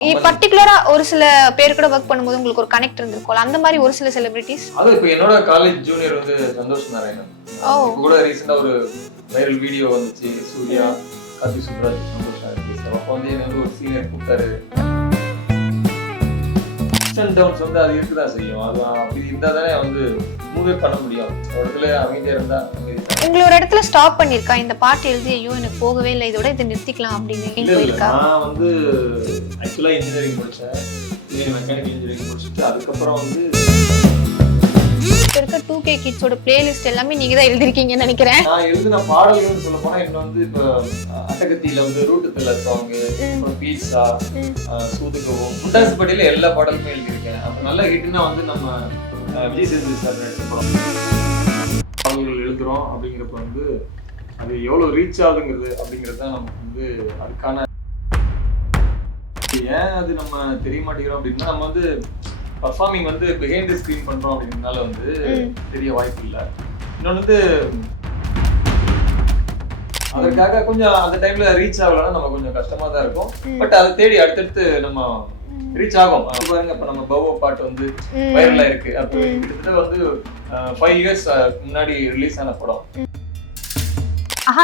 பர்టిక్యులரா ஒரு சில பேர் கூட வர்க் பண்ணும்போது உங்களுக்கு ஒரு கனெக்ட் இருந்திருக்கும். அந்த மாதிரி ஒரு சில செலிபிரிட்டிஸ். அது இப்ப என்னோட காலேஜ் ஜூனியர் வந்து சந்தோஷ் நாராயணன். இப்ப கூட ரீசெண்டா ஒரு வைரல் வீடியோ வந்துச்சு. சூர்யா, கார்த்தி சுப்ராஜ், சந்தோஷ் நாராயணன். அப்ப வந்து என்ன வந்து ஒரு சீனியர் கூப்பிட்டாரு. அப்ஸ் அண்ட் டவுன்ஸ் வந்து அது இருக்குதான் செய்யும். அது அப்படி இருந்தா தானே வந்து மூவே பண்ண முடியும். ஒரு இடத்துல அமைதியா இருந்தா உங்களை ஒரு இடத்துல ஸ்டாப் பண்ணிருக்கா இந்த பாட்டு எழுதி ஐயோ எனக்கு போகவே இல்லை இதோட இதை நிறுத்திக்கலாம் அப்படின்னு போயிருக்கா? நான் வந்து ஆக்சுவலா இன்ஜினியரிங் முடிச்சேன். மெக்கானிக்கல் இன்ஜினியரிங் முடிச்சுட்டு அதுக்கப்புறம் வந்து இருக்க 2K கிட்ஸோட பிளேலிஸ்ட் எல்லாமே நீங்க தான் எழுதிருக்கீங்கன்னு நினைக்கிறேன். நான் எழுதின பாடல்கள் சொல்ல போனா என்ன வந்து இப்ப அட்டகத்தியில வந்து ரூட்டுல சாங், பீட்சா, சூதுகவும், முண்டாசு படியில எல்லா பாடலுமே எழுதியிருக்கேன். அப்ப நல்ல ஹிட்னா வந்து நம்ம விஜய் சேதுபதி சார் நடிச்ச படம் பாடல்கள் எழுதுறோம் அப்படிங்கிறப்ப வந்து அது எவ்வளவு ரீச் ஆகுதுங்கிறது அப்படிங்கிறது தான் நமக்கு வந்து அதுக்கான ஏன் அது நம்ம தெரிய மாட்டேங்கிறோம் அப்படின்னா நம்ம வந்து பர்ஃபார்மிங் வந்து பிஹைண்ட் தி ஸ்கிரீன் பண்றோம் அப்படிங்கிறதுனால வந்து தெரிய வாய்ப்பு இல்லை. இன்னொன்று வந்து அதற்காக கொஞ்சம் அந்த டைம்ல ரீச் ஆகலன்னா நம்ம கொஞ்சம் கஷ்டமா தான் இருக்கும். பட் அதை தேடி அடுத்தடுத்து நம்ம ரீச் ஆகும். பாருங்க இப்ப நம்ம பவோ பாட்டு வந்து வைரலா இருக்கு. அப்போ கிட்டத்தட்ட வந்து 5 years முன்னாடி ரிலீஸ் ஆன படம்.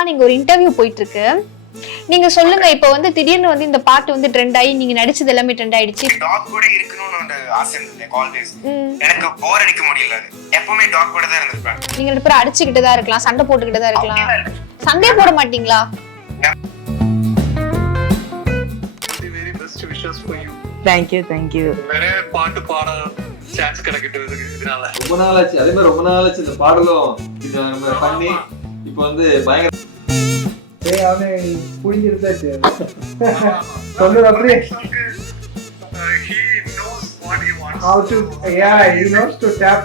நீங்க ஒரு இன்டர்வியூ போயிட்டு இருக்கு. நீங்க சொல்லுங்க இப்ப வந்து திடீர்னு வந்து இந்த பாட்டு வந்து ட்ரெண்ட் ஆகி நீங்க நடிச்சது எல்லாமே ட்ரெண்ட் ஆயிடுச்சு. டாக் கூட இருக்கணும்னு ஆசை இருந்தது ஆல்வேஸ். எனக்கு போர் அடிக்க முடியல. எப்பவுமே டாக் கூட தான் இருந்திருப்பேன். நீங்க ரெண்டு பேரும் அடிச்சுக்கிட்டு தான் இருக்கலாம், சண்டை போட்டுக்கிட்டு தான் இருக்கலாம். சண்டே போட மாட்டீங்களா? Very best wishes for you. Thank you. வேற பாட்டு பாட சான்ஸ் கிடைக்கிட்டு இதனால ரொம்ப நாள் ஆச்சு. அதே மாதிரி ரொம்ப நாள் ஆச்சு இந்த பாடலும் இதை நம்ம பண்ணி இப்போ வந்து பயங்கர அவனை புரிஞ்சிருந்தாச்சு சொல்லுங்க அப்படியே. he knows what he wants. How to he knows to tap.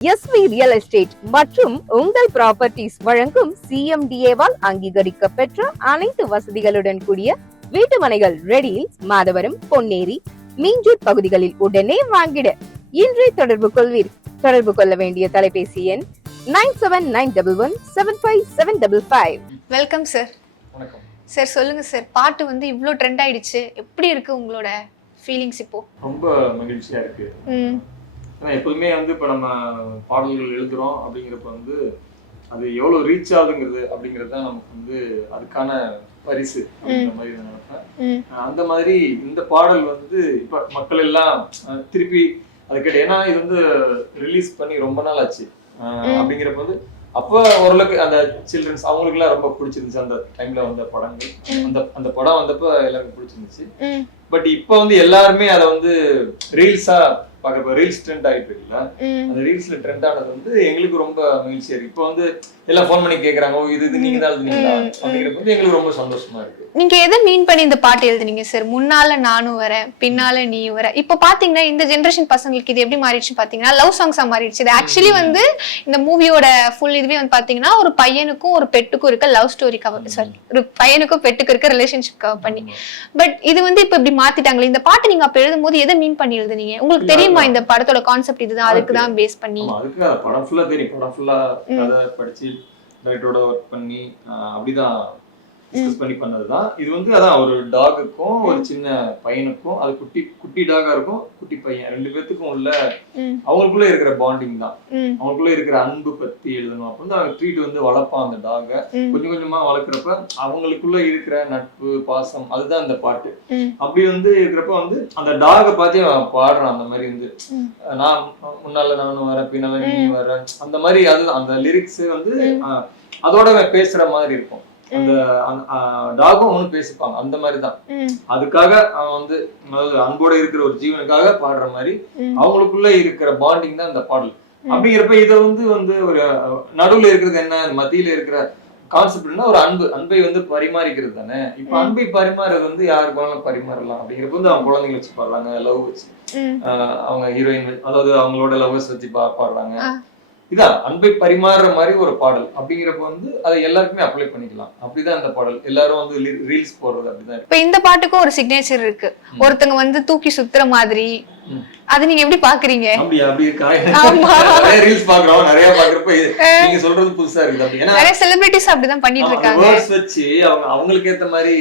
SV real estate மற்றும் உங்கள் ப்ராப்பர்ட்டிஸ் வழங்கும் CMDA-வால் அங்கீகரிக்க பெற்ற அனைத்து வசதிகளுடன் கூடிய வீட்டுமனைகள் ரெடியில் மாதவரம், பொன்னேரி, மீஞ்சூர் பகுதிகளில் உடனே வாங்கிட இன்றே தொடர்பு கொள்வீர். தொடர்பு கொள்ள வேண்டிய தொலைபேசி எண் 9791175755. Welcome sir. வணக்கம் சார் சொல்லுங்க சார், பாட்டு வந்து இவ்ளோ ட்ரெண்ட் ஆயிடுச்சு, எப்படி இருக்கு உங்களோட ஃபீலிங்ஸ் இப்போ? ரொம்ப மகிழ்ச்சியா இருக்கு. ஏன்னா எப்போதுமே வந்து இப்போ நம்ம பாடல்கள் எழுதுறோம் அப்படிங்கிறப்ப வந்து அது எவ்வளோ ரீச் ஆகுதுங்கிறது அப்படிங்கிறது தான் நமக்கு வந்து அதுக்கான பரிசு அப்படிங்கிற மாதிரி நான் நினைப்பேன். அந்த மாதிரி இந்த பாடல் வந்து இப்போ மக்கள் எல்லாம் திருப்பி அது கேட்டு, ஏன்னா இது வந்து ரிலீஸ் பண்ணி ரொம்ப நாள் ஆச்சு அப்படிங்கிறப்ப வந்து அப்போ ஓரளவுக்கு அந்த சில்ட்ரன்ஸ் அவங்களுக்குலாம் ரொம்ப பிடிச்சிருந்துச்சு. அந்த டைம்ல வந்த படங்கள், அந்த படம் வந்தப்போ எல்லாருக்கும் பிடிச்சிருந்துச்சு. பட் இப்போ வந்து எல்லாருமே அதை வந்து ரீல்ஸா பாக்குறப்ப ரீல்ஸ் ட்ரெண்ட் ஆயிட்டு இருக்குல்ல, அந்த ரீல்ஸ்ல ட்ரெண்ட் ஆனது வந்து எங்களுக்கு ரொம்ப மகிழ்ச்சியா இருக்கு. இப்போ வந்து எல்லாம் ஃபோன் பண்ணி கேக்குறாங்க, ஓ இது நீங்க தான் எழுதுனீங்களா அப்படிங்கிறப்ப வந்து எங்களுக்கு ரொம்ப சந்தோஷமா இருக்கு. நீங்க எதை மீன் பண்ணி இந்த பாட்டு எழுதுனீங்க சார்? முன்னால நானும் வரேன், பின்னால நீ வர. இப்ப பாத்தீங்கன்னா இந்த ஜெனரேஷன் பசங்களுக்கு இது எப்படி மாறிடுச்சு பாத்தீங்கன்னா லவ் சாங்ஸா மாறிடுச்சு. இது ஆக்சுவலி வந்து இந்த மூவியோட ஃபுல் இதுவே வந்து பாத்தீங்கன்னா ஒரு பையனுக்கும் ஒரு பெட்டுக்கும் இருக்க லவ் ஸ்டோரி கவர், சாரி ஒரு பையனுக்கும் பெட்டுக்கும் இருக்க ரிலேஷன்ஷிப் கவர் பண்ணி. பட் இது வந்து இப்ப இப்படி மாத்திட்டாங்களே. இந்த பாட்டு நீங்க அப்ப எழுதும் போது எதை மீன் பண்ணி எழுதுனீங்க? உங்களுக்கு தெரியுமா இந்த படத்தோட கான்செப்ட் இதுதான், அதுக்கு தான் பேஸ் பண்ணி? அதுக்கு படம் ஃபுல்லா தெரியும். படம் ஃபுல்லா கதை படிச்சு டைரக்டரோட ஒர்க் பண்ணி அப்படிதான் டிஸ்கஸ் பண்ணி பண்ணதுதான். இது வந்து அதான் ஒரு டாகுக்கும் ஒரு சின்ன பையனுக்கும், அது குட்டி டாகா இருக்கும், குட்டி பையன், ரெண்டு பேத்துக்கும் உள்ள அவங்களுக்குள்ள இருக்கிற பாண்டிங் தான், அவங்களுக்குள்ள இருக்கிற அன்பு பத்தி எழுதணும். அப்ப வந்து அவங்க ட்ரீட் வந்து வளர்ப்பான் அந்த டாக. கொஞ்சம் கொஞ்சமா வளர்க்குறப்ப அவங்களுக்குள்ள இருக்கிற நட்பு பாசம் அதுதான் அந்த பாட்டு. அப்படி வந்து இருக்கிறப்ப வந்து அந்த டாக பார்த்து பாடுறான். அந்த மாதிரி வந்து நான் முன்னால நானும் வரேன், பின்னால நீ வர, அந்த மாதிரி அது அந்த லிரிக்ஸ் வந்து அதோட பேசுற மாதிரி இருக்கும். அந்த டாகும் அவனும் பேசிப்பாங்க. அந்த மாதிரிதான். அதுக்காக அவன் வந்து அன்போட இருக்கிற ஒரு ஜீவனுக்காக பாடுற மாதிரி அவங்களுக்குள்ள இருக்கிற பாண்டிங் தான் இந்த பாடல். அப்படிங்கிறப்ப இதை வந்து ஒரு நடுவுல இருக்கிறது என்ன, மத்தியில இருக்கிற கான்செப்ட்னா ஒரு அன்பை வந்து பரிமாறிக்கிறது தானே. இப்ப அன்பை பரிமாறது வந்து யாருக்கு வேணாலும் பரிமாறலாம். அப்படிங்கிறப்ப வந்து அவங்க குழந்தைங்க வச்சு பாடுறாங்க, லவ் வச்சு அவங்க ஹீரோயின், அதாவது அவங்களோட லவ்வர்ஸ் வச்சு பாடுறாங்க. இதான் அன்பை பரிமாறுற மாதிரி ஒரு பாடல் அப்படிங்கிறப்ப வந்து அதை எல்லாருக்குமே அப்ளை பண்ணிக்கலாம். அப்படிதான் அந்த பாடல் எல்லாரும் வந்து ரீல்ஸ் போடுறது அப்படிதான். இப்ப இந்த பாட்டுக்கும் ஒரு சிக்னேச்சர் இருக்கு, ஒருத்தங்க வந்து தூக்கி சுத்துற மாதிரி. அது நீங்க எப்படி பாக்குறீங்க? அப்படி இருக்கா? நிறைய ரீல்ஸ் பாக்குறோம், நிறைய பாக்குறப்ப நீங்க சொல்றது புதுசா இருக்குது. அப்படி ஏன்னா நிறைய செலிபிரிட்டிஸ் அப்படிதான் பண்ணிட்டு இருக்காங்க. வேர்ட்ஸ் வச்சு அவங்களுக்கு ஏத்த மாதிரி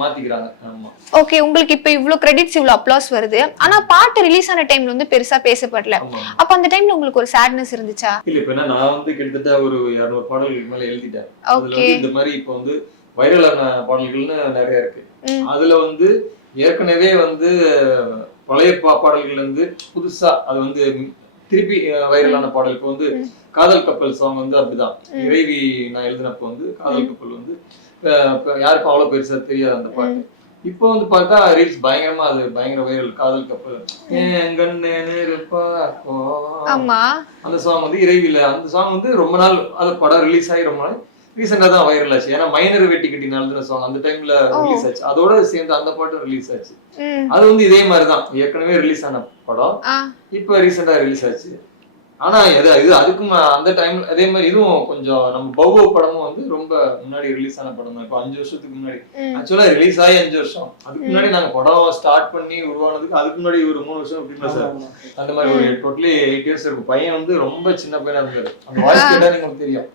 மாத்திக்கிறாங்க. ஆமா. ஓகே, உங்களுக்கு இப்ப இவ்ளோ கிரெடிட்ஸ் இவ்ளோ அப்ளாஸ் வருது, ஆனா பாட்டு ரிலீஸ் ஆன டைம்ல வந்து பெருசா பேசப்படல. அப்ப அந்த டைம்ல உங்களுக்கு ஒரு சேட்னஸ் இருந்துச்சா? இல்ல, இப்ப நான் வந்து கிட்டத்தட்ட ஒரு 200 பாடல்களுக்கு மேல எழுதிட்டேன். அதுல வந்து இந்த மாதிரி இப்ப வந்து வைரலான பாடல்கள்னு நிறைய இருக்கு. அதுல வந்து ஏற்கனவே வந்து பழைய பாடல்கள் வந்து புதுசா அது வந்து திருப்பி வைரலான பாடல். இப்ப வந்து காதல் கப்பல் சாங் வந்து அப்படிதான். இறைவி நான் எழுதினப்ப வந்து காதல் கப்பல் வந்து யாருக்கும் அவ்வளவு பெருசா தெரியாது அந்த பாட்டு. இப்போ வந்து பார்த்தா ரீல்ஸ் பயங்கரமா அது பயங்கர வைரல். காதல் கப்பல் அந்த சாங் வந்து இறைவில அந்த சாங் வந்து ரொம்ப நாள் அது படம் ரிலீஸ் ஆகி ரொம்ப நாள் ரீசெண்டா தான் வைரல் ஆச்சு. ஏன்னா மைனர் வெட்டி கட்டி எழுதின சாங் அந்த டைம்ல ரிலீஸ் ஆச்சு. அதோட சேர்ந்து அந்த பாட்டும் ரிலீஸ் ஆச்சு. அது வந்து இதே மாதிரிதான், ஏற்கனவே ரிலீஸ் ஆன படம் இப்ப ரீசெண்டா ரிலீஸ் ஆச்சு. ஆனா இது அதுக்கும் அந்த டைம்ல அதே மாதிரி இதுவும் கொஞ்சம் நம்ம பௌவ படமும் வந்து ரொம்ப முன்னாடி ரிலீஸ் ஆன படம் தான். இப்ப 5 வருஷத்துக்கு முன்னாடி ஆக்சுவலா ரிலீஸ் ஆகி 5 வருஷம். அதுக்கு முன்னாடி நாங்க படம் ஸ்டார்ட் பண்ணி உருவானதுக்கு அதுக்கு முன்னாடி ஒரு 3 வருஷம் அப்படின்னா சார் அந்த மாதிரி ஒரு டோட்டலி 8 இயர்ஸ் இருக்கும். பையன் வந்து ரொம்ப சின்ன பையனா இருந்தாரு. அந்த வாய்ஸ் கேட்டா உங்களுக்கு தெரியும்.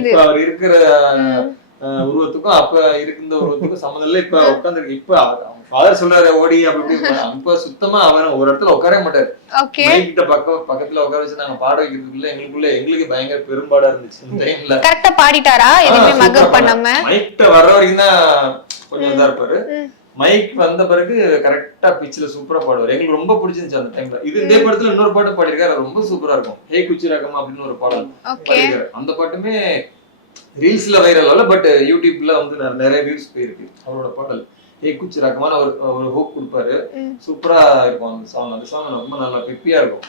இப்ப அவர் இருக்கிற உருவத்துக்கும் அப்ப இருந்த உருவத்துக்கும் சம்மந்தம் இல்லை. இப்ப உட்காந்துருக்கு. இப்ப ஃபாதர் சொல்றாரு ஓடி அப்படி இப்ப சுத்தமா அவர் ஒரு இடத்துல உட்கார மாட்டாரு. மைக்கிட்ட பக்கத்துல உட்கார வச்சு நாங்க பாட வைக்கிறதுக்குள்ள எங்களுக்கு பயங்கர பெரும்பாடா இருந்துச்சு. இந்த டைம்ல கரெக்டா பாடிட்டாரா? எதுவுமே மக்கப் பண்ணாம மைக்கிட்ட வர்ற வரைக்கும் தான் கொஞ்சம் இதா இருப்பாரு. மைக் வந்த பிறகு கரெக்டா பிச்சில சூப்பரா பாடுவார். எங்களுக்கு ரொம்ப பிடிச்சிருந்துச்சு அந்த டைம்ல. இதே படத்துல இன்னொரு பாட்டு பாடிருக்காரு, ரொம்ப சூப்பரா இருக்கும். ஹே குச்சி ரகம் அப்படின்னு ஒரு பாடல் பாடிருக்காரு. அந்த பாட்டுமே ரீல்ஸ்ல வைரல் ஆகல, பட் யூடியூப்ல வந்து நிறைய வியூஸ் போயிருக்கு அவரோட பாடல். ஹே குச்சி ரகமான ஒரு ஹோப் கொடுப்பாரு. சூப்பரா இருக்கும் அந்த சாங். அந்த சாங் ரொம்ப நல்லா பெப்பியா இருக்கும்.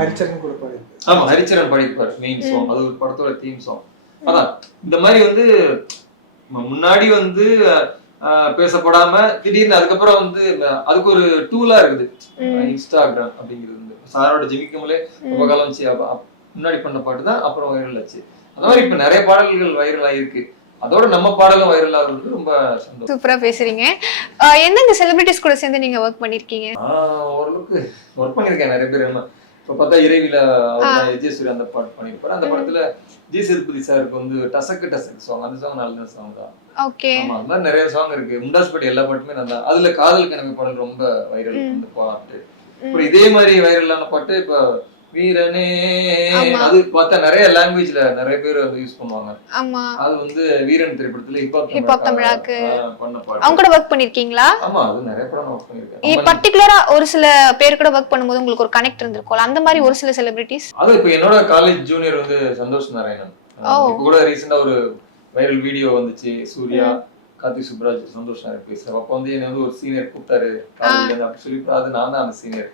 ஹரிச்சரன் கூட பாடி. ஆமா, ஹரிச்சரன் பாடிருப்பாரு மெயின் சாங். அது ஒரு படத்தோட தீம் சாங். அதான் இந்த மாதிரி வந்து முன்னாடி வந்து பேசப்படாம திடீர்னு அதுக்கப்புறம் வந்து அதுக்கு ஒரு டூலா இருக்குது இன்ஸ்டாகிராம் அப்படிங்கிறது. வந்து சாரோட ஜெமிக்கமலே ரொம்ப காலம் வச்சு முன்னாடி பண்ண பாட்டு தான் அப்புறம் வைரல் ஆச்சு. அந்த மாதிரி இப்ப நிறைய பாடல்கள் வைரல் ஆயிருக்கு. அதோட நம்ம பாடலும் வைரல் ஆகுறது ரொம்ப சந்தோஷம். சூப்பரா பேசுறீங்க. எந்தெந்த செலிபிரிட்டிஸ் கூட சேர்ந்து நீங்க ஒர்க் பண்ணிருக்கீங்க? ஓரளவுக்கு ஒர்க் பண்ணிருக்கேன் நிறைய பேர். இப்ப பார்த்தா இறைவில விஜயசூரி அந்த பாட்டு பண்ணிருப்பாரு. அந்த படத்துல ஜி சேதுபதி சாருக்கு வந்து டசக்கு டசக்கு சாங், அந்த சாங் நல்ல சாங் தான். ஆமா, அந்த மாதிரி நிறைய சாங் இருக்கு. முண்டாஸ் பாட்டு எல்லா பாட்டுமே நல்லா. அதுல காதல் கனவு பாடல் ரொம்ப வைரல் அந்த பாட்டு. அப்புறம் இதே மாதிரி வைரலான பாட்டு இப்ப வீரனே, அது பார்த்தா நிறைய லாங்குவேஜ்ல நிறைய பேர் வந்து யூஸ் பண்ணுவாங்க. அது வந்து வீரன் திரைப்படத்துல ஹிப்ஹாப் தமிழாக்கு பண்ண பாட்டு. அவங்க கூட வர்க் பண்ணிருக்கீங்களா? ஆமா, அது நிறைய படம் வர்க் பண்ணிருக்கேன். பர்టిక్యులரா ஒரு சில பேர் கூட வர்க் பண்ணும்போது உங்களுக்கு ஒரு கனெக்ட் இருந்திருக்கும். அந்த மாதிரி ஒரு சில செலிபிரிட்டிஸ். அது இப்ப என்னோட காலேஜ் ஜூனியர் வந்து சந்தோஷ் நாராயணன். இப்ப கூட ரீசெண்டா ஒரு வைரல் வீடியோ வந்துச்சு. சூர்யா, கார்த்திக் சுப்ராஜ், சந்தோஷ் நாராயணன் பேசுறேன். அப்ப வந்து என்ன வந்து ஒரு சீனியர் கூப்பிட்டாரு காலேஜ்ல அப்படி சொல்லி. அது நான் தான் அந்த சீனியர்.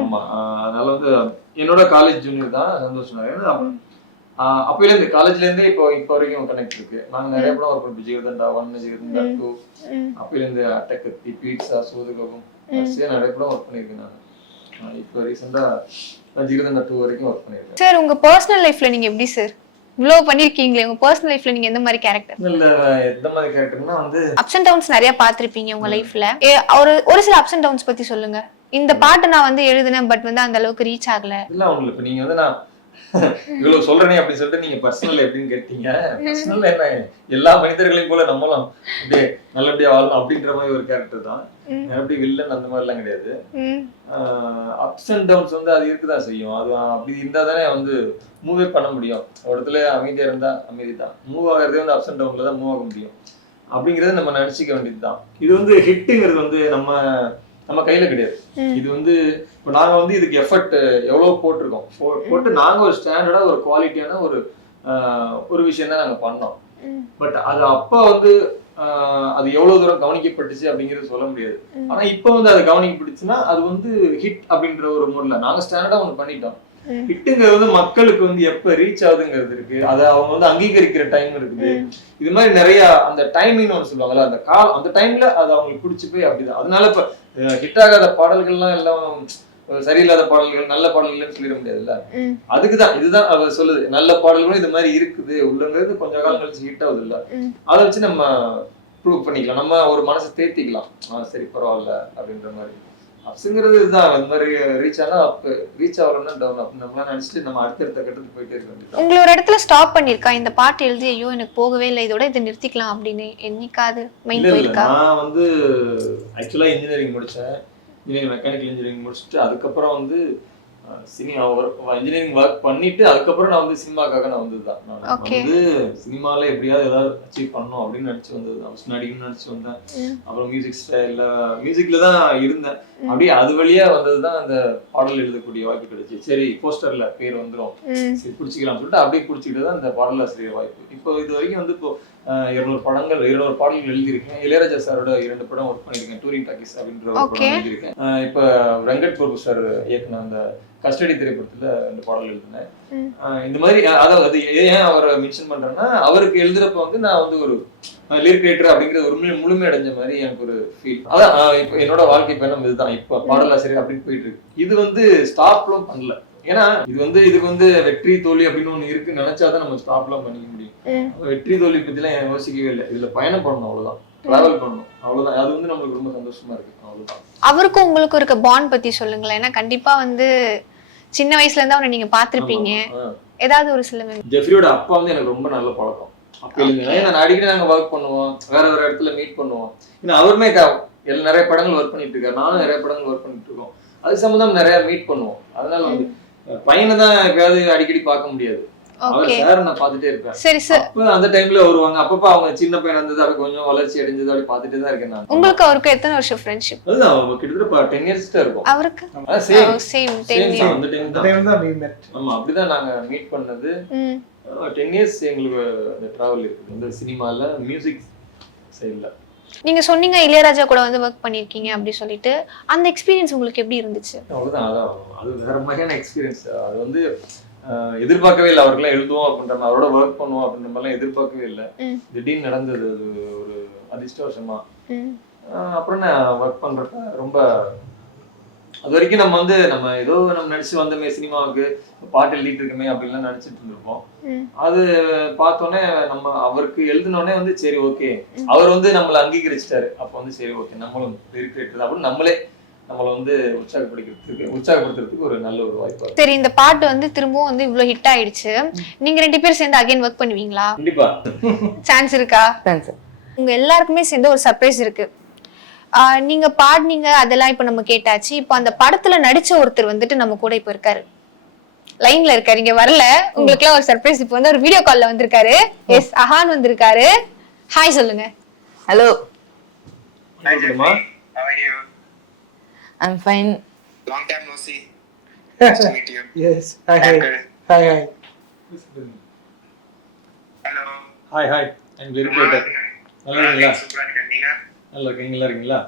ஆமா, அதனால வந்து என்னோட காலேஜ் ஜூனியர் தான் சந்தோஷ் நாராயணன். அப்பயில இருந்து காலேஜ்ல இருந்தே இப்போ வரைக்கும் கனெக்ட் இருக்கு. நாங்க நிறைய படம் ஒர்க் பண்ணோம். ஜிகர்தண்டா 1, ஜிகர்தண்டா 2, அப்பயில இருந்து அட்டக்கத்தி, பீட்சா, சோதுகவும் நிறைய படம் ஒர்க் பண்ணிருக்கேன் நான். இப்போ ரீசெண்டா ஜிகர்தண்டா 2 வரைக்கும் ஒர்க் பண்ணிருக்கேன். சார், உங்க பர்சனல் லைஃப்ல நீங்க எப்படி சார் இவ்வளவு பண்ணிருக்கீங்களே, உங்க பர்சனல் லைஃப்ல நீங்க எந்த மாதிரி கேரக்டர்? இல்ல, எந்த மாதிரி கேரக்டர்னா வந்து அப்ஸ் அண்ட் டவுன்ஸ் நிறைய பாத்திருப்பீங்க உங்க லைஃப்ல. ஒரு சில அப்ஸ் அண்ட் டவுன்ஸ் பத்தி சொல்லுங்க. இந்த பாட்டு நான் வந்து எழுதினேன், பட் வந்து அந்த அளவுக்கு ரீச் ஆகல. இல்ல, உங்களுக்கு இப்ப நீங்க வந்து நான் இவ்வளவு சொல்றேனே அப்படின்னு சொல்லிட்டு நீங்க பர்சனல் எப்படின்னு கேட்டீங்க. பர்சனல் என்ன, எல்லா மனிதர்களையும் போல நம்மளும் அப்படியே நல்லபடியா வாழணும் அப்படின்ற மாதிரி ஒரு கேரக்டர் தான். எப்படி வில்லன் அந்த மாதிரி எல்லாம் கிடையாது. அப்ஸ் அண்ட் டவுன்ஸ் வந்து அது இருக்குதான் செய்யும். அது அப்படி இருந்தா தானே வந்து மூவே பண்ண முடியும். ஒரு இடத்துல அமைதியா இருந்தா அமைதி தான். மூவ் ஆகிறதே வந்து அப்ஸ் அண்ட் டவுன்ல தான் மூவ் ஆக முடியும். அப்படிங்கறத நம்ம நினைச்சிக்க வேண்டியதுதான். இது வந்து ஹிட்டுங்கிறது வந்து நம்ம கையில கிடையாது. இது வந்து இப்போ நாங்க வந்து இதுக்கு எஃபர்ட் எவ்வளவு போட்டு நாங்க ஒரு ஸ்டாண்டர்டா ஒரு குவாலிட்டியான ஒரு விஷயம் தான் நாங்க பண்ணோம். பட் அது அப்ப வந்து அது எவ்வளவு தூரம் கவனிக்கப்பட்டுச்சு அப்படிங்கறது சொல்ல முடியாது. ஆனா இப்ப வந்து அது கவனிக்கப்பட்டுச்சுன்னா அது வந்து ஹிட் அப்படின்ற ஒரு முறையில நாங்க ஸ்டாண்டர்டா ஒண்ணு பண்ணிட்டோம். ஹிட்டுங்கிறது வந்து மக்களுக்கு வந்து எப்ப ரீச் ஆகுதுங்கிறது இருக்கு. அதை அவங்க வந்து அங்கீகரிக்கிற டைம் இருக்குது. இது மாதிரி நிறைய அந்த டைமிங்னு ஒண்ணு சொல்லுவாங்கல்ல, அந்த அந்த டைம்ல அது அவங்களுக்கு பிடிச்சி போய் அப்படிதான். அதனால இப்ப ஹிட் ஆகாத பாடல்கள்லாம் எல்லாம் சரியில்லாத பாடல்கள் நல்ல பாடல்கள்னு சொல்லிட முடியாதுல்ல. அதுக்குதான் இதுதான் அவர் சொல்லுது, நல்ல பாடல்களும் இது மாதிரி இருக்குது உள்ளங்கிறது கொஞ்ச காலம் கழிச்சு ஹிட் ஆகுது இல்ல, அதை வச்சு நம்ம ப்ரூவ் பண்ணிக்கலாம், நம்ம ஒரு மனசை தேர்த்திக்கலாம், சரி பரவாயில்ல அப்படின்ற மாதிரி. அப்ஸுங்கிறது இதுதான், அந்த மாதிரி ரீச் ஆனா அப், ரீச் ஆகலன்னா டவுன் அப், நம்மளாம் நினைச்சிட்டு நம்ம அடுத்தடுத்த கட்டத்துக்கு போயிட்டே இருக்க வேண்டியது. உங்களை ஒரு இடத்துல ஸ்டாப் பண்ணிருக்கா இந்த பாட்டு எழுதி, ஐயோ எனக்கு போகவே இல்லை இதோட இதை நிறுத்திக்கலாம் அப்படின்னு என்னைக்காவது மைண்ட் போயிருக்கா? நான் வந்து ஆக்சுவலா இன்ஜினியரிங் முடிச்சேன், இன்ஜினியரிங் மெக்கானிக்கல் இன்ஜினியரிங் முடிச்சுட்டு அதுக்கப்புறம் வந்து சினிமா இன்ஜினியரிங் ஒர்க் பண்ணிட்டு அதுக்கப்புறம் நான் வந்து சினிமாக்காக நான் வந்ததுதான். நான் வந்து சினிமால எப்படியாவது ஏதாவது அச்சீவ் பண்ணணும் அப்படின்னு நினைச்சு வந்ததுதான், நடிக்கணும்னு நினைச்சு வந்தேன். அப்புறம் மியூசிக் ஸ்டைல்ல மியூசிக்ல தான் இருந்தேன், அப்படியே அது வழியா வந்ததுதான் அந்த பாடல் எழுதக்கூடிய வாய்ப்பு கிடைச்சு. சரி போஸ்டர்ல பேர் வந்துடும், சரி பிடிச்சிக்கலாம் சொல்லிட்டு அப்படியே பிடிச்சிக்கிட்டு தான் இந்த பாடல் ஆசிரியர் வாய்ப்பு. இப்போ இது வரைக்கும் வந்து இப்போ 200 பாடல்கள் எழுதியிருக்கேன். இளையராஜா சாரோட 2 படம் ஒர்க் பண்ணியிருக்கேன், டூரிங் டாக்கீஸ் அப்படின்ற ஒரு படம் எழுதியிருக்கேன். இப்போ வெங்கட் பிரபு சார் இயக்குன அந்த கஸ்டடி திரைப்படத்துல 2 பாடல் எழுதினேன். இந்த மாதிரி அதாவது ஏன் அவரை மென்ஷன் பண்றேன்னா, அவருக்கு எழுதுறப்ப வந்து நான் வந்து ஒரு லிரிக் ரைட்டர் அப்படிங்கிற ஒரு முழுமை அடைஞ்ச மாதிரி எனக்கு ஒரு ஃபீல். அதான் இப்போ என்னோட வாழ்க்கை பயணம் இதுதான், இப்போ பாடலாசிரியர் அப்படின்னு போயிட்டு இருக்கு. இது வந்து ஸ்டாப்லாம் பண்ணல, ஏன்னா இது வந்து இதுக்கு வந்து வெற்றி தோல்வி அப்படின்னு ஒண்ணு இருக்குன்னு நினைச்சாதான் நம்ம ஸ்டாப்லாம் பண்ணிக்க முடியும். வெற்றி தோல்வி பத்தி எல்லாம் யோசிக்கவே இல்லை, இதுல பயணம் பண்ணணும் அவ்வளவுதான், டிராவல் பண்ணணும் அவ்வளவுதான். அது வந்து நம்மளுக்கு ரொம்ப சந்தோஷமா இருக்கு அவ்வளவுதான். அவருக்கும் உங்களுக்கும் இருக்க பாண்ட் பத்தி சொல்லுங்களேன், ஏன்னா கண்டிப்பா வந்து சின்ன வயசுல இருந்து அவனை நீங்க பாத்திருப்பீங்க, ஏதாவது ஒரு சில. ஜெஃப்ரியோட அப்பா வந்து எனக்கு ரொம்ப நல்ல பழக்கம் அப்ப இல்லைங்க, ஏன்னா அடிக்கடி நாங்க ஒர்க் பண்ணுவோம், வேற வேற இடத்துல மீட் பண்ணுவோம். ஏன்னா அவருமே நிறைய படங்கள் ஒர்க் பண்ணிட்டு இருக்காரு, நானும் நிறைய படங்கள் ஒர்க் பண்ணிட்டு இருக்கோம், அது சம்பந்தம் நிறைய மீட் பண்ணுவோம். அதனால வந்து பையனை தான் எப்பயாவது அடிக்கடி பார்க்க முடியாது, அவர் சார் நான் பாத்துட்டே இருப்பேன். சரி சார், அந்த டைம்ல வருவாங்க, அப்பப்ப அவங்க சின்ன பையன் இருந்தது அப்படி கொஞ்சம் வளர்ச்சி அடைஞ்சது அப்படி பாத்துட்டே தான் இருக்கேன் நான். உங்களுக்கு அவருக்கு எத்தனை வருஷம் ஃப்ரெண்ட்ஷிப்? அதுதான் கிட்டத்தட்ட 10 years தான் இருக்கும். அவருக்கு சேம் 10 years அந்த டைம் தான் we met. ஆமா அப்படிதான் நாங்க மீட் பண்ணது. 10 years எங்களுக்கு அந்த டிராவல் இருக்கு இந்த சினிமால மியூசிக் சைடுல. நீங்க சொன்னீங்க இளையராஜா கூட வந்து ஒர்க் பண்ணிருக்கீங்க அப்படி சொல்லிட்டு, அந்த எக்ஸ்பீரியன்ஸ் உங்களுக்கு எப்படி இருந்துச்சு? அவ்வளவுதான், அது வேற மாதிரியான எக்ஸ்பீரியன்ஸ். அது வந்து எதிர்பார்க்கவே இல்லை, அவருக்கெல்லாம் எழுதுவோம் அப்படின்ற மாதிரி, அவரோட ஒர்க் பண்ணுவோம் அப்படின்ற மாதிரிலாம் எதிர்பார்க்கவே இல்லை. திடீர்னு நடந்தது, அது ஒரு அதிர்ஷ்டவசமா. அப்புறம் நான் ஒர்க் பண்றப்ப ரொம்ப அது வரைக்கும் நம்ம ஏதோ நம்ம நடிச்சு வந்தோமே சினிமாவுக்கு, பாட்டு எழுதிட்டு இருக்கமே அப்படின்லாம் நினைச்சிட்டு இருந்திருப்போம். அது பார்த்தோன்னே நம்ம அவருக்கு எழுதினோடனே வந்து சரி ஓகே, அவர் வந்து நம்மளை அங்கீகரிச்சிட்டாரு. அப்போ வந்து சரி ஓகே நம்மளும் இருக்கிறது அப்படின்னு நம்மளை வந்து உற்சாகப்படுத்துறதுக்கு ஒரு நல்ல ஒரு வாய்ப்பு. சரி, இந்த பாட்டு வந்து திரும்பவும் வந்து இவ்வளவு ஹிட் ஆயிடுச்சு, நீங்க 2 பேரும் சேர்ந்து அகைன் ஒர்க் பண்ணுவீங்களா? கண்டிப்பா சான்ஸ் இருக்கா? உங்க எல்லாருக்குமே சேர்ந்து ஒரு சர்ப்ரைஸ் இருக்கு. நீங்க பாடுனீங்க அதெல்லாம் இப்ப நம்ம கேட்டாச்சு. இப்போ அந்த படத்துல நடிச்ச ஒருத்தர் வந்துட்டு நம்ம கூட இப்ப இருக்காரு, லைன்ல இருக்காரு, இங்க வரல. உங்களுக்கு எல்லாம் ஒரு சர்ப்ரைஸ், இப்போ வந்து ஒரு வீடியோ கால்ல வந்திருக்காரு. எஸ், அஹான் வந்திருக்காரு. ஹாய் சொல்லுங்க. Hello. Hi Jeffrey, how are you? I'm fine. Long time no see. Nice to meet you. Yes. Hi. Hi. Hello. Hi I'm very good. நல்லா இருக்கீங்களா? சூப்பரா இருக்கேன், நீங்க? நல்லா இருக்கீங்களா?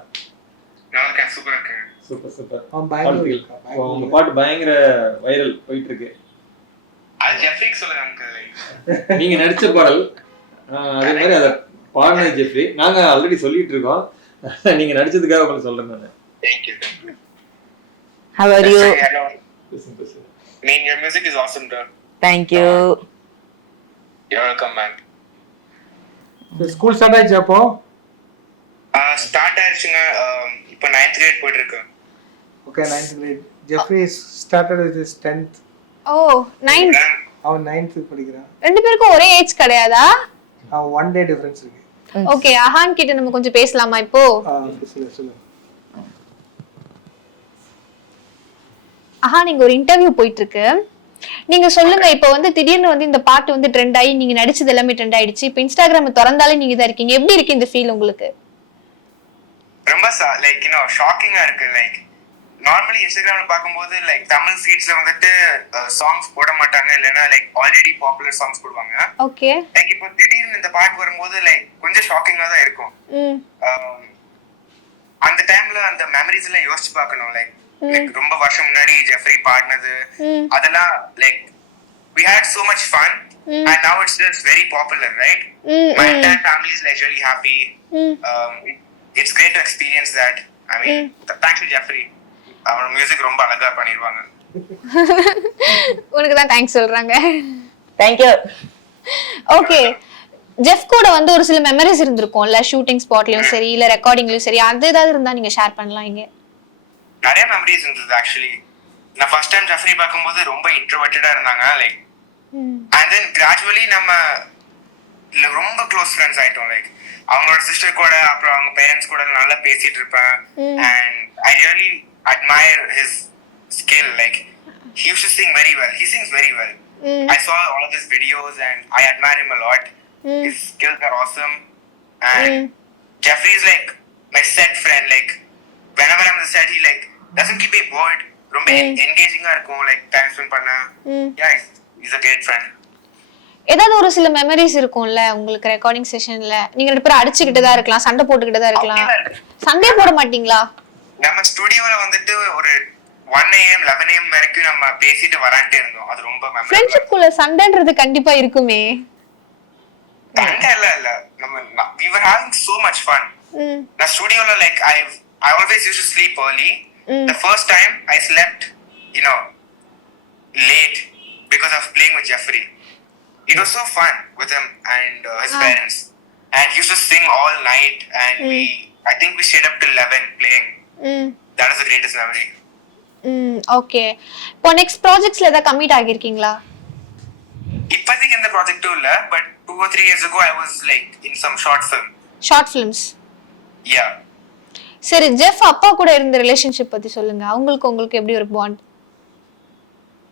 நல்லா இருக்கேன், சூப்பரா இருக்கேன். சூப்பர். உங்க பாட்டு பயங்கர வைரல் போயிட்டு இருக்கு. அது ஜெஃப்ரிக்கு சொல்லுங்க அங்கிள். நீங்க நடிச்ச பாடல் அதே மாதிரி அத பாடினது ஜெஃப்ரி. நாங்க ஆல்ரெடி சொல்லிட்டு இருக்கோம், நீங்க நடிச்சதுக்காக உங்களுக்கு சொல்றேன் நான். Thank you. How are you? Hello. பேசுங்க. Your music is awesome, bro. Thank you. You're welcome, man. School start ஆயிடுச்சு அப்போ? ஸ்டார்ட் ஆயிடுச்சுங்க, இப்போ 9th grade போயிட்டு இருக்கு. Okay, 9th grade. Jeffrey started with his 10th. Oh 9th. அவன் 9th படிக்கிறான். 2 பேருக்கும் ஒரே ஏஜ் கிடையாதா? 1 day difference இருக்கு. ஓகே, அஹான் கிட்ட நம்ம கொஞ்சம் பேசலாமா இப்போ? சொல்லு. அஹான், நீங்க ஒரு இன்டர்வியூ போயிட்டு இருக்கு, நீங்க சொல்லுங்க. இப்போ வந்து திடீர்னு வந்து இந்த பாட்டு வந்து ட்ரெண்ட் ஆகி நீங்க நடிச்சது எல்லாமே ட்ரெண்ட் ஆயிடுச்சு, இப்போ இன்ஸ்டாகிராம் திறந்தாலே நீங்க தான் இருக்கீங்க, எப்படி இருக்கு இந்த ஃபீல் உங்களுக்கு? ரொம்ப லைக் ஷாக்கிங்கா இருக்கு. லைக் நார்மலி இன்ஸ்டாகிராம்ல பாக்கும்போது லைக் தமிழ் ஃபீட்ஸ்ல வந்துட்டு சாங்ஸ் போட மாட்டாங்க, இல்லனா லைக் ஆல்ரெடி பாப்புலர் சாங்ஸ் போடுவாங்க. ஓகே, லைக் இப்போ திடீர்னு இந்த பாட்டு வரும்போது லைக் கொஞ்சம் ஷாக்கிங்கா தான் இருக்கும். அந்த டைம்ல அந்த மெமரிஸ் எல்லாம் யோசிச்சு பார்க்கணும். லைக் ரொம்ப வருஷம் முன்னாடி ஜெஃப்ரி பாடினது அதெல்லாம் like we had so much fun and now it's just very popular, right? My entire family is like really happy. It's great to experience that. I mean, thanks to Jeffrey. அவன் music ரொம்ப அழகா பண்ணிருவாங்க. உனக்கு தான் thanks சொல்றாங்க. Thank you. Okay, Jeff கூட வந்து ஒரு சில மெமரிஸ் இருந்திருக்கும்ல, ஷூட்டிங் ஸ்பாட்லயும் சரி இல்ல ரெக்கார்டிங்லயும் சரி, அது ஏதாவது இருந்தா நீங்க ஷேர் பண்ணலாம் இங்க. நிறைய மெமரிஸ் இருந்தது ஆக்சுவலி. நான் ஃபர்ஸ்ட் டைம் ஜெஃப்ரி பார்க்கும்போது ரொம்ப இன்ட்ரோவர்ட்டடா இருந்தாங்க, லைக் அண்ட் தென் கிராஜுவலி நம்ம ரொம்ப க்ளோஸ் ஃப்ரெண்ட்ஸ் ஆயிட்டோம். லைக் அவங்களோட சிஸ்டர் கூட அப்புறம் அவங்க பேரண்ட்ஸ் கூட நல்லா பேசிட்டு இருப்பேன். And I really admire his skill. Like he used to sing very well. He sings very well. I saw all of his videos and I admire him a lot. His skills are awesome. And Jeffrey is like my set friend. Like whenever I'm on the set, he like doesn't keep me bored. ரொம்ப engaging-ஆ இருக்கும், like time spend பண்ண. Yeah, he's a great friend. ஏதாவது ஒரு சில memories இருக்கும்ல உங்களுக்கு recording செஷன்ல, நீங்க ரெண்டு பேரும் அடிச்சுக்கிட்டு தான் இருக்கலாம், சண்டை போட்டுக்கிட்டு தான் இருக்கலாம். சண்டே போட மாட்டீங்களா? நம்ம ஸ்டுடியோல வந்துட்டு ஒரு 1 AM 11 AM வரைக்கும் நம்ம பேசிட்டு வரான்ட்டே இருந்தோம். அது ரொம்ப மெமரபிள். ஃப்ரெண்ட்ஷிப் குள்ள சண்டைன்றது கண்டிப்பா இருக்குமே. சண்டை இல்ல நம்ம we were having so much fun. நான் ஸ்டுடியோல like I always used to sleep early. The first time I slept, late because of playing with Jeffrey. It was so fun with him and his parents. And he used to sing all night and I think we stayed up till 11 playing. That is the greatest memory. Okay, இப்போ next ப்ராஜெக்ட்ஸ்ல ஏதாவது commit ஆகிருக்கீங்களா? இப்போதைக்கு எந்த ப்ராஜெக்ட்டும் இல்ல, but 2 or 3 years ago I was like in some short films. Yeah. சரி, Jeff அப்பா கூட இருந்த relationship பத்தி சொல்லுங்க. உங்களுக்கு எப்படி ஒரு பாண்ட்?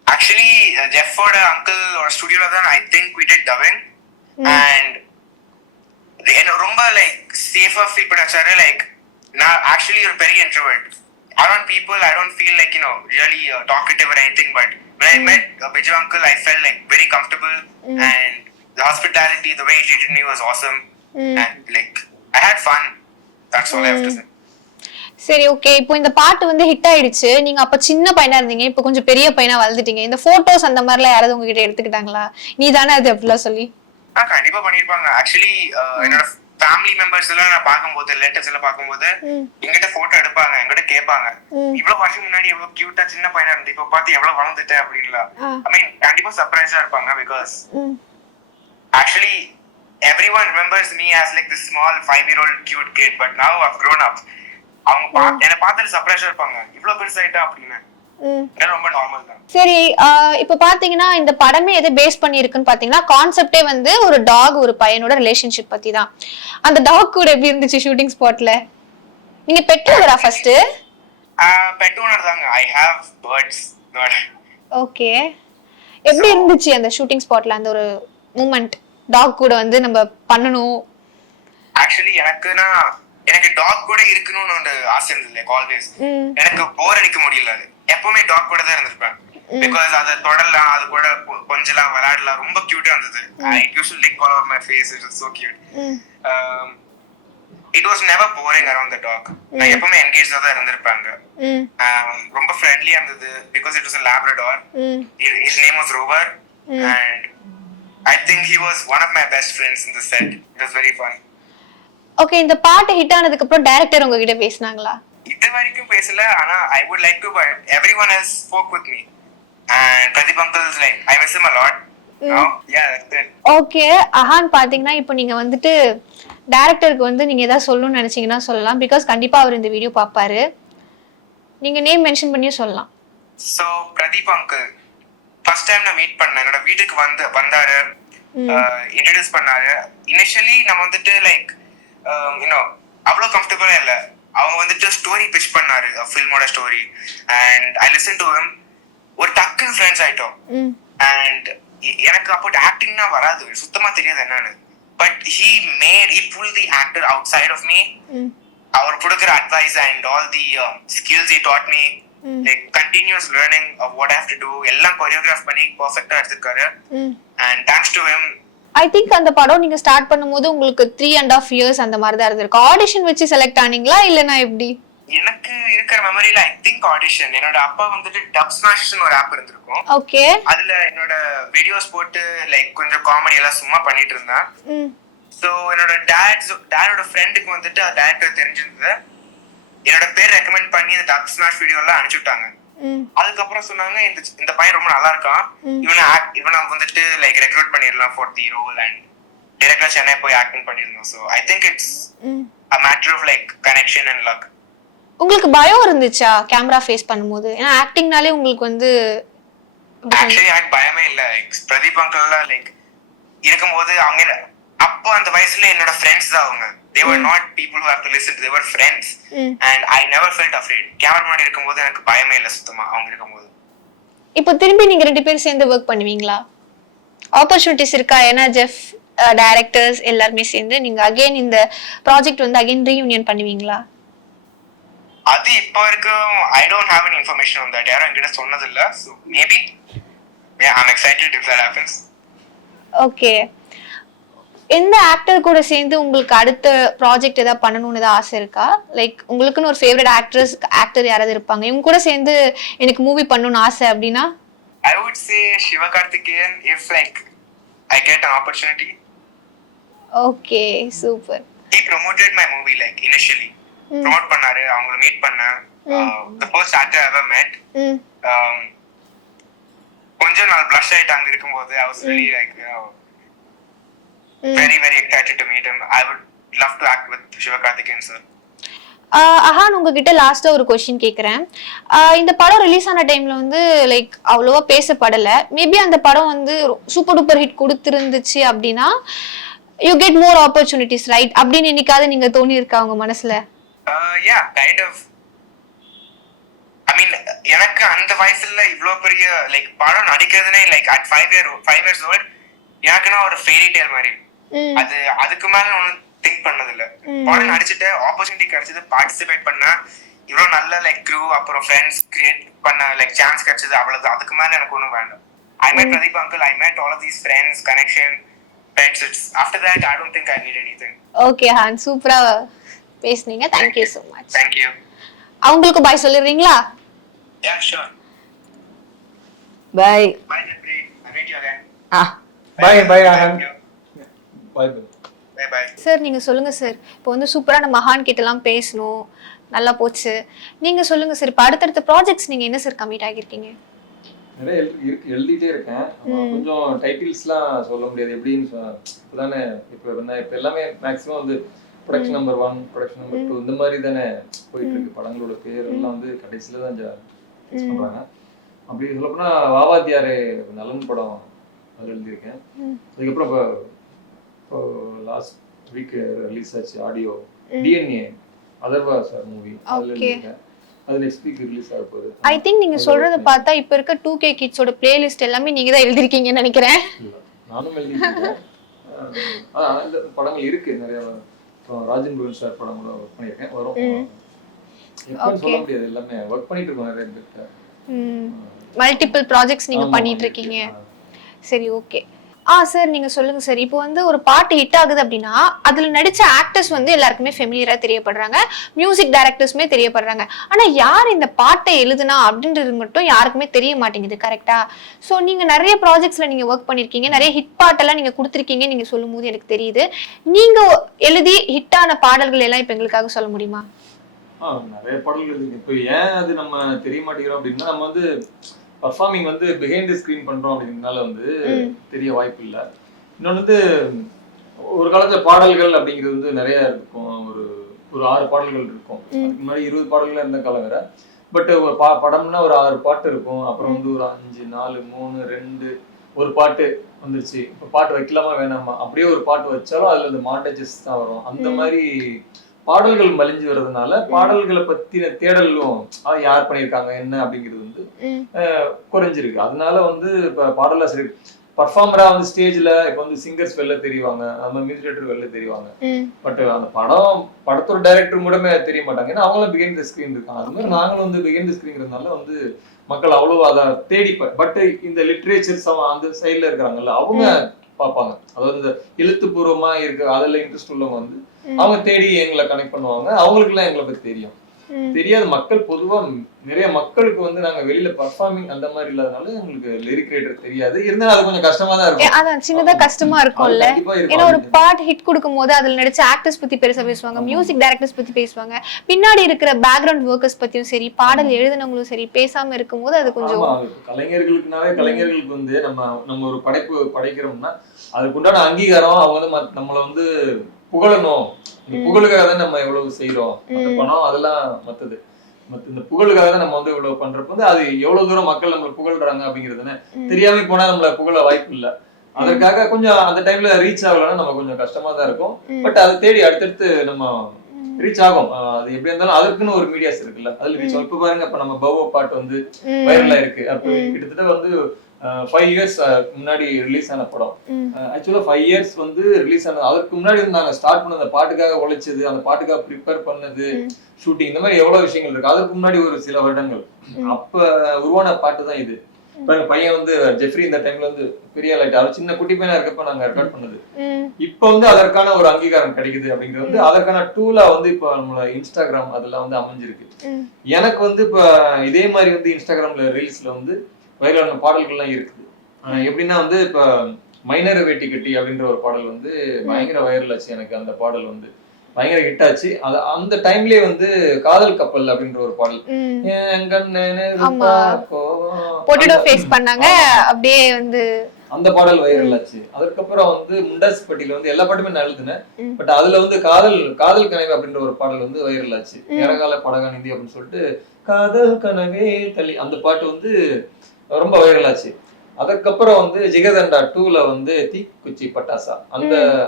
Actually, ஜெஃபோட அங்கிள் ஒரு ஸ்டுடியோல தான் I think we did dubbing. And என்ன ரொம்ப like safer feel பண்ண வச்சாரு. Like நான் actually ஒரு பெரிய introvert. Around people I don't feel like really talkative or anything, but when I met Biju uncle I felt like very comfortable. And the hospitality, the way he treated me was awesome. And like I had fun. That's all I have to say. சரி, okay, இப்போ இந்த பாட்டு வந்து hit ஆயிடுச்சு. நீங்க அப்ப சின்ன பையனா இருந்தீங்க, இப்போ கொஞ்சம் பெரிய பையனா வளர்ந்துட்டீங்க. இந்த போட்டோஸ் அந்த மாதிரிலாம் யாராவது உங்ககிட்ட எடுத்துக்கிட்டாங்களா? நீ தானே அது அப்படிலாம் சொல்லி? கண்டிப்பா பண்ணிருப்பாங்க. ஆக்சுவலி என்னோட ஃபேமிலி மெம்பர்ஸ் எல்லாம் நான் பார்க்கும்போது, ரிலேட்டிவ்ஸ் எல்லாம் பார்க்கும்போது எங்கிட்ட போட்டோ எடுப்பாங்க, எங்கிட்ட கேட்பாங்க, இவ்வளவு வருஷம் முன்னாடி எவ்வளவு கியூட்டா சின்ன பையனா இருந்து இப்ப பார்த்து எவ்வளவு வளர்ந்துட்ட அப்படின்லாம். ஐ மீன் கண்டிப்பா சர்ப்ரைஸா இருப்பாங்க. Because actually everyone remembers me as like this small 5-year-old cute kid, but now I've grown up. அவங்க என்ன பார்த்துட்டு சர்ப்ரைஸா இருப்பாங்க, இவ்வளவு பெருசாயிட்டா அப்படின்னு. ரொம்ப நார்மல் தான். சரி, இப்ப பாத்தீங்கன்னா இந்த படமே எதை பேஸ் பண்ணி இருக்குன்னு பாத்தீங்கன்னா, கான்செப்டே வந்து ஒரு டாக் ஒரு பையனோட ரிலேஷன்ஷிப் பத்தி தான். அந்த டாக் கூட எப்படி இருந்துச்சு ஷூட்டிங் ஸ்பாட்ல? நீங்க பெட் ஓனரா ஃபர்ஸ்ட்? பெட் ஓனர் தாங்க. I have birds. ஓகே, எப்படி இருந்துச்சு அந்த ஷூட்டிங் ஸ்பாட்ல அந்த ஒரு மூமெண்ட் டாக் கூட வந்து நம்ம பண்ணனும்? ஆக்சுவலி எனக்கு டாக் கூட இருக்கணும்னு ஒரு ஆசை இருந்தது. லைக் ஆல்வேஸ் எனக்கு போர் அடிக்க முடியல. எப்பவுமே டாக் கூட தான் இருந்திருப்பேன். பிகாஸ் அதை தொடலாம், அது கூட கொஞ்சலாம் விளையாடலாம், ரொம்ப கியூட்டா இருந்தது. It use to lick all over my face. It was so cute. It was never boring around the dog. நான் எப்பவுமே என்கேஜ்டா தான் இருந்திருப்பாங்க. ரொம்ப ஃப்ரெண்ட்லியா இருந்தது. Because it was a labrador. His name was Rover. And I think he was one of my best friends in the set. It was very fun. Okay, இந்த பாட்டு ஹிட் ஆனதுக்கு அப்புறம் டைரக்டர் உங்ககிட்ட பேசினாங்களா? இது வரைக்கும் பேசல. ஆனா I would like to, but everyone else spoke with me. And Pradeep uncle is like, I miss him a lot. No? Yeah, that's it. Okay, அஹான் பாத்தீங்கன்னா இப்போ நீங்க வந்துட்டு டைரக்டருக்கு வந்து நீங்க ஏதாவது சொல்லணும்னு நினைச்சீங்கன்னா சொல்லலாம். பிகாஸ் கண்டிப்பா அவர் இந்த வீடியோ பாப்பாரு. நீங்க நேம் மென்ஷன் பண்ணியே சொல்லலாம். So Pradeep uncle first time நான் மீட் பண்ணேன். என்னோட வீட்டுக்கு வந்தாரு, இன்ட்ரோடியூஸ் பண்ணாரு. இனிஷியலி நம்ம வந்துட்டு லைக் அவ்வளோ கம்ஃபர்டபுளா இல்ல. அவங்க வந்துட்டு ஸ்டோரி பிச் பண்ணாரு, ஃபில்மோட story. And I listen to him. ஒரு டக்குன்னு ஃப்ரெண்ட்ஸ் ஆயிட்டோம். அண்ட் எனக்கு அப்போ ஆக்டிங்னா வராது, சுத்தமா தெரியாது என்னன்னு. But he pulled the actor outside of me. அவர் கொடுக்குற advice and all the skills he taught me, like continuous learning of what I have to do, எல்லாம் கொரியோகிராஃப் பண்ணி பெர்ஃபெக்ட்டா எடுத்துக்காரு. And thanks to him. I think அந்த படம் நீங்க start பண்ணும்போது உங்களுக்கு 3.5 years அந்த மாதிரி தான் இருந்திருக்கு. ஆடிஷன் வச்சு செலக்ட் ஆனீங்களா இல்லனா எப்படி? எனக்கு இருக்கிற மெமரியில ஐ திங்க் ஆடிஷன். என்னோட அப்பா வந்துட்டு டப் ஸ்மாஷ்னு ஒரு ஆப் இருந்திருக்கும். ஓகே, அதுல என்னோட வீடியோஸ் போட்டு லைக் கொஞ்சம் காமெடி எல்லாம் சும்மா பண்ணிட்டு இருந்தேன். சோ என்னோட டேடோட ஃப்ரெண்டுக்கு வந்துட்டு டைரக்டர் தெரிஞ்சிருந்தது. என்னோட பேர் ரெக்கமெண்ட் பண்ணி இந்த டப் ஸ்மாஷ் வீடியோ எல்லாம் அனுப்பிச்சு விட்டாங்க. அதுக்கப்புறம் சொன்னாங்க இந்த பையன் ரொம்ப நல்லா இருக்கான், இவனை வந்துட்டு லைக் ரெக்ரூட் பண்ணிடலாம் ஃபார் தி ரோல் அண்ட் டைரக்டா சென்னை போய் ஆக்டிங் பண்ணிருந்தோம். So I think it's a matter of like connection and luck. உங்களுக்கு பயம் இருந்துச்சா கேமரா ஃபேஸ் பண்ணும்போது? ஏன்னா ஆக்டிங்னாலே உங்களுக்கு வந்து ஆக்சுவலி எனக்கு பயமே இல்ல. பிரதீப் அங்கிள் லைக் இருக்கும்போது அவங்க அப்போ அந்த வயசுல என்னோட ஃப்ரெண்ட்ஸ் தான் அவங்க. they were not people who have to listen to, they were friends and I never felt afraid. Camera முன்னாடி இருக்கும்போது எனக்கு பயமே இல்ல சுத்தமா அவங்க இருக்கும்போது. இப்போ திரும்பி நீங்க 2 பேரும் சேர்ந்து ஒர்க் பண்ணுவீங்களா? ஆப்பர்ச்சுனிட்டிஸ் இருக்கா? ஏன்னா ஜெஃப் டைரக்டர்ஸ் எல்லாருமே சேர்ந்து நீங்க அகைன் இந்த ப்ராஜெக்ட் வந்து அகைன் ரீயூனியன் பண்ணுவீங்களா? அது இப்போ வரைக்கும் I don't have any information on that. யாரும் என்கிட்ட சொன்னது இல்ல. So maybe I'm excited if that happens. Okay. எந்த ஆக்டர் கூட சேர்ந்து உங்களுக்கு அடுத்த ப்ராஜெக்ட் ஏதாவது பண்ணணும்னு ஏதாவது ஆசை இருக்கா? லைக் உங்களுக்குன்னு ஒரு ஃபேவரட் ஆக்டர் யாராவது இருப்பாங்க, இவங்க கூட சேர்ந்து எனக்கு மூவி பண்ணணும்னு ஆசை அப்படின்னா? I would say Sivakarthikeyan if like I get an opportunity. Okay, super. He promoted my movie like initially. Promote பண்ணாரு, அவங்கள மீட் பண்ண. The first actor I ever met. கொஞ்சம் நாள் blush ஆயிட்டு அங்க இருக்கும்போது I was really like very very excited to meet him. I would love to act with Sivakarthikeyan sir. அஹான், உங்ககிட்ட லாஸ்டா ஒரு கொஸ்டின் கேக்குறேன். இந்த படம் ரிலீஸ் ஆன டைம்ல வந்து லைக் அவ்வளவா பேசப்படல. மேபி அந்த படம் வந்து சூப்பர் டூப்பர் ஹிட் கொடுத்திருந்துச்சு அப்படின்னா you get more opportunities right அப்படின்னு என்னைக்காவது நீங்க தோணி இருக்கா உங்க மனசுல? Yeah, kind of. I mean எனக்கு அந்த வயசுல இவ்ளோ பெரிய லைக் படம் நடிக்கிறதுனே லைக் at 5 years old எனக்குனா ஒரு ஃபெய்ரி டேல் மாதிரி. அது அதுக்கு மேல ஒன்னும் திங்க் பண்ணது இல்ல. படம் நடிச்சிட்டு ஆப்பர்ச்சுனிட்டி கிடைச்சது, பார்ட்டிசிபேட் பண்ண, இவ்ளோ நல்ல லைக் crew அப்புறம் ஃப்ரெண்ட்ஸ் கிரியேட் பண்ண லைக் சான்ஸ் கிடைச்சது, அவ்வளவுதான். அதுக்கு மேல எனக்கு ஒன்றும் வேண்டாம். I met Pradeep uncle, I met all of these friends, connection, friends. After that I don't think I need anything. Okay ஹான், சூப்பரா பேசுனீங்க. Thank you so much. Thank you. அவங்களுக்கு பாய் சொல்லிடுறீங்களா? Yeah, sure. Bye. Bye Jeffrey, I'll meet you again. Bye Ahan. Bye. Bye bye. Sir நீங்க சொல்லுங்க sir. இப்போ வந்து சூப்பரான மகான் கிட்ட எல்லாம் பேசணும், நல்லா போச்சு. நீங்க சொல்லுங்க சார், இப்போ அடுத்தடுத்த ப்ராஜெக்ட்ஸ் நீங்க என்ன சார் கமிட் ஆகிருக்கீங்க? நிறைய எழுதிட்டே இருக்கேன். கொஞ்சம் டைட்டில்ஸ்லாம் சொல்ல முடியாது. எப்படின்னு இப்போதானே இப்போ எல்லாமே மேக்ஸிமம் வந்து ப்ரொடக்ஷன் நம்பர் 1, ப்ரொடக்ஷன் நம்பர் 2 இந்த மாதிரி தானே போயிட்டு இருக்கு. படங்களோட பேர் எல்லாம் வந்து கடைசியில தான் ஃபிக்ஸ் பண்றாங்க. அப்படி சொல்லப்போனா வாவாத்தியாரே நலன் படம் அதில் எழுதியிருக்கேன். அதுக்கப்புறம் இப்போ லாஸ்ட் வீக் ரிலீஸ் ஆச்சு audio DNA Atharvaa sir movie, அதில் எழுதியிருக்கேன். அது நெக்ஸ்ட் வீக் ரிலீஸ் ஆக போகுது. ஐ திங்க் நீங்க சொல்றத பார்த்தா இப்ப இருக்க 2K கிட்ஸோட பிளேலிஸ்ட் எல்லாமே நீங்க தான் எழுதிருக்கீங்கன்னு நினைக்கிறேன். நானும் எழுதியிருக்கேன். அந்த படங்கள் இருக்கு நிறைய. ராஜன் குருவன் சார் படம் கூட ஒர்க் பண்ணியிருக்கேன். வரும் எப்போன்னு சொல்ல முடியாது. எல்லாமே ஒர்க் பண்ணிட்டு இருக்கோம் நிறைய பேர்கிட்ட. மல்டிபிள் ப்ராஜெக்ட்ஸ் நீங்க பண்ணிட்டு இருக்கீங்க. சரி, ஓகே. சார் நீங்க சொல்லுங்க சார். இப்போ வந்து ஒரு பாட்டு ஹிட் ஆகுது அப்படின்னா அதுல நடிச்ச ஆக்டர்ஸ் வந்து எல்லாருக்குமே ஃபெமிலியரா தெரியப்படுறாங்க, மியூசிக் டைரக்டர்ஸ்மே தெரியப்படுறாங்க. ஆனா யார் இந்த பாட்டை எழுதுனா அப்படின்றது மட்டும் யாருக்குமே தெரிய மாட்டேங்குது. கரெக்டா? ஸோ நீங்க நிறைய ப்ராஜெக்ட்ஸ்ல நீங்க ஒர்க் பண்ணிருக்கீங்க, நிறைய ஹிட் பாட்டெல்லாம் நீங்க கொடுத்துருக்கீங்க. நீங்க சொல்லும் போது எனக்கு தெரியுது. நீங்க எழுதி ஹிட்டான பாடல்கள் எல்லாம் இப்ப எங்களுக்காக சொல்ல முடியுமா? நிறைய பாடல்கள் இருக்கு. இப்போ ஏன் அது நம்ம தெரிய மாட்டேங்கிறோம் அப்படின்னா, நம்ம வந்து பர்ஃபார்மிங் வந்து பிஹைண்ட் தி ஸ்கிரீன் பண்றோம் அப்படிங்கிறதுனால வந்து தெரிய வாய்ப்பு இல்லை. இன்னொன்று வந்து ஒரு காலத்துல பாடல்கள் அப்படிங்கிறது வந்து நிறைய இருக்கும். ஒரு 6 பாடல்கள் இருக்கும். அதுக்கு முன்னாடி 20 பாடல்கள் இருந்த காலம் வேற. பட் படம்னா ஒரு 6 பாட்டு இருக்கும். அப்புறம் வந்து ஒரு 5, 4, 3, 2 ஒரு பாட்டு வந்துருச்சு. இப்போ பாட்டு வைக்கலாமா வேணாமா, அப்படியே ஒரு பாட்டு வச்சாலும் அதுல இந்த மாண்டேஜஸ் தான் வரும். அந்த மாதிரி பாடல்கள் மலிஞ்சு வர்றதுனால பாடல்களை பத்தின தேடலும் யார் பண்ணியிருக்காங்க என்ன அப்படிங்கிறது வந்து குறைஞ்சிருக்கு. அதனால வந்து இப்ப பாடலாசிரியர் பர்ஃபார்மரா வந்து ஸ்டேஜ்ல இப்ப வந்து சிங்கர்ஸ் வெளில தெரிவாங்க, அந்த மியூசிக் டைரக்டர் வெளில தெரிவாங்க. பட் அந்த படத்தோட டைரக்டர் கூட தெரிய மாட்டாங்க. ஏன்னா அவங்களும் பிஹைண்ட் தி ஸ்கிரீன் இருக்காங்க. அது மாதிரி நாங்களும் வந்து பிஹைண்ட் தி ஸ்கிரீன்ங்கிறதுனால வந்து மக்கள் அவ்வளவு அதை தேடி. பட் இந்த லிட்ரேச்சர்ஸ் அந்த சைட்ல இருக்கிறாங்கல்ல, அவங்க பார்ப்பாங்க. அதாவது இந்த எழுத்துப்பூர்வமா இருக்கு அதுல இன்ட்ரெஸ்ட் உள்ளவங்க வந்து அவங்க தேடி எங்களை கனெக்ட் பண்ணுவாங்க. அவங்களுக்கு எல்லாம் எங்களை பத்தி தெரியும். தெரியாத மக்கள் பொதுவா நிறைய மக்களுக்கு வந்து நாங்க வெளியில பர்ஃபார்மிங் அந்த மாதிரி இல்லாதனால எங்களுக்கு லிரிக் ரைட்டர் தெரியாது. இருந்தாலும் அது கொஞ்சம் கஷ்டமா தான் இருக்கும். அதான் சின்னதா கஷ்டமா இருக்கும்ல. ஏன்னா ஒரு பாட் ஹிட் கொடுக்கும் போது அதுல நடிச்ச ஆக்டர்ஸ் பத்தி பெருசா பேசுவாங்க, மியூசிக் டைரக்டர்ஸ் பத்தி பேசுவாங்க, பின்னாடி இருக்கிற பேக்ரவுண்ட் ஒர்க்கர்ஸ் பத்தியும் சரி, பாடல் எழுதினவங்களும் சரி பேசாம இருக்கும்போது அது கொஞ்சம் கலைஞர்களுக்கு வந்து நம்ம ஒரு படைப்பு படைக்கிறோம்னா அதுக்கு உண்டான அங்கீகாரம் அவங்க வந்து நம்மள வந்து புகழணும். புகழுக்காக தான் நம்ம எவ்வளவு செய்யறோம், பணம் அதெல்லாம் மத்தது. இந்த புகழுக்காக தான் நம்ம வந்து இவ்வளவு பண்றப்ப வந்து அது எவ்வளவு தூரம் மக்கள் நம்மள புகழ்றாங்க அப்படிங்கிறதுன்னு தெரியாம போனா நம்மள புகழ வாய்ப்பு இல்ல. அதற்காக கொஞ்சம் அந்த டைம்ல ரீச் ஆகலன்னா நம்ம கொஞ்சம் கஷ்டமா தான் இருக்கும். பட் அதை தேடி அடுத்தடுத்து நம்ம ரீச் ஆகும். அது எப்படி இருந்தாலும் அதுக்குன்னு ஒரு மீடியாஸ் இருக்குல்ல, அதுல ரீச் ஆகும். இப்ப பாருங்க, இப்ப நம்ம பவோ பாட்டு வந்து வைரலா இருக்கு. அப்ப கிட்டத்தட்ட வந்து 5 years முன்னாடி ரிலீஸ் ஆன படம். ஆக்சுவலா 5 years வந்து ரிலீஸ் ஆனது. அதுக்கு முன்னாடி வந்து நாங்க ஸ்டார்ட் பண்ண அந்த பாட்டுக்காக உழைச்சது, அந்த பாட்டுக்காக ப்ரிப்பேர் பண்ணது, ஷூட்டிங், இந்த மாதிரி எவ்வளவு விஷயங்கள் இருக்கு. அதுக்கு முன்னாடி ஒரு சில வருடங்கள் அப்ப உருவான பாட்டு தான் இது. பையன் வந்து ஜெஃப்ரி இந்த டைம்ல வந்து பெரிய லைட், அவர் சின்ன குட்டி பையனா இருக்கப்ப நாங்க ரெக்கார்ட் பண்ணது. இப்ப வந்து அதற்கான ஒரு அங்கீகாரம் கிடைக்குது அப்படிங்கிறது வந்து அதற்கான டூலா வந்து இப்ப நம்மளோட இன்ஸ்டாகிராம் அதெல்லாம் வந்து அமைஞ்சிருக்கு. எனக்கு வந்து இப்ப இதே மாதிரி வந்து இன்ஸ்டாகிராம்ல ரீல்ஸ்ல வந்து வைரலான பாடல்கள்லாம் இருக்குது. எப்படின்னா வந்து இப்ப மைனர் வேட்டி கட்டி அப்படின்ற ஒரு பாடல் வந்து பயங்கர வைரல் ஆச்சு. எனக்கு அந்த பாடல் வந்து பயங்கர ஹிட் ஆச்சு. அந்த டைம்லயே வந்து காதல் கப்பல் அப்படின்ற ஒரு பாடல் பண்ணாங்க, அப்படியே வந்து அந்த பாடல் வைரல் ஆச்சு. அதுக்கப்புறம் வந்து முண்டாஸ் பட்டியில வந்து எல்லா பாட்டுமே நான் எழுதுனேன். பட் அதுல வந்து காதல் கனவு அப்படின்ற ஒரு பாடல் வந்து வைரல் ஆச்சு. ஏறகால படகாநிதி அப்படின்னு சொல்லிட்டு காதல் கனவே தள்ளி அந்த பாட்டு வந்து ரொம்ப வைரல் ஆச்சு. அதுக்கப்புறம் வந்து ஜிகதண்டா 2ல வந்து தீக்குச்சி பட்டாசா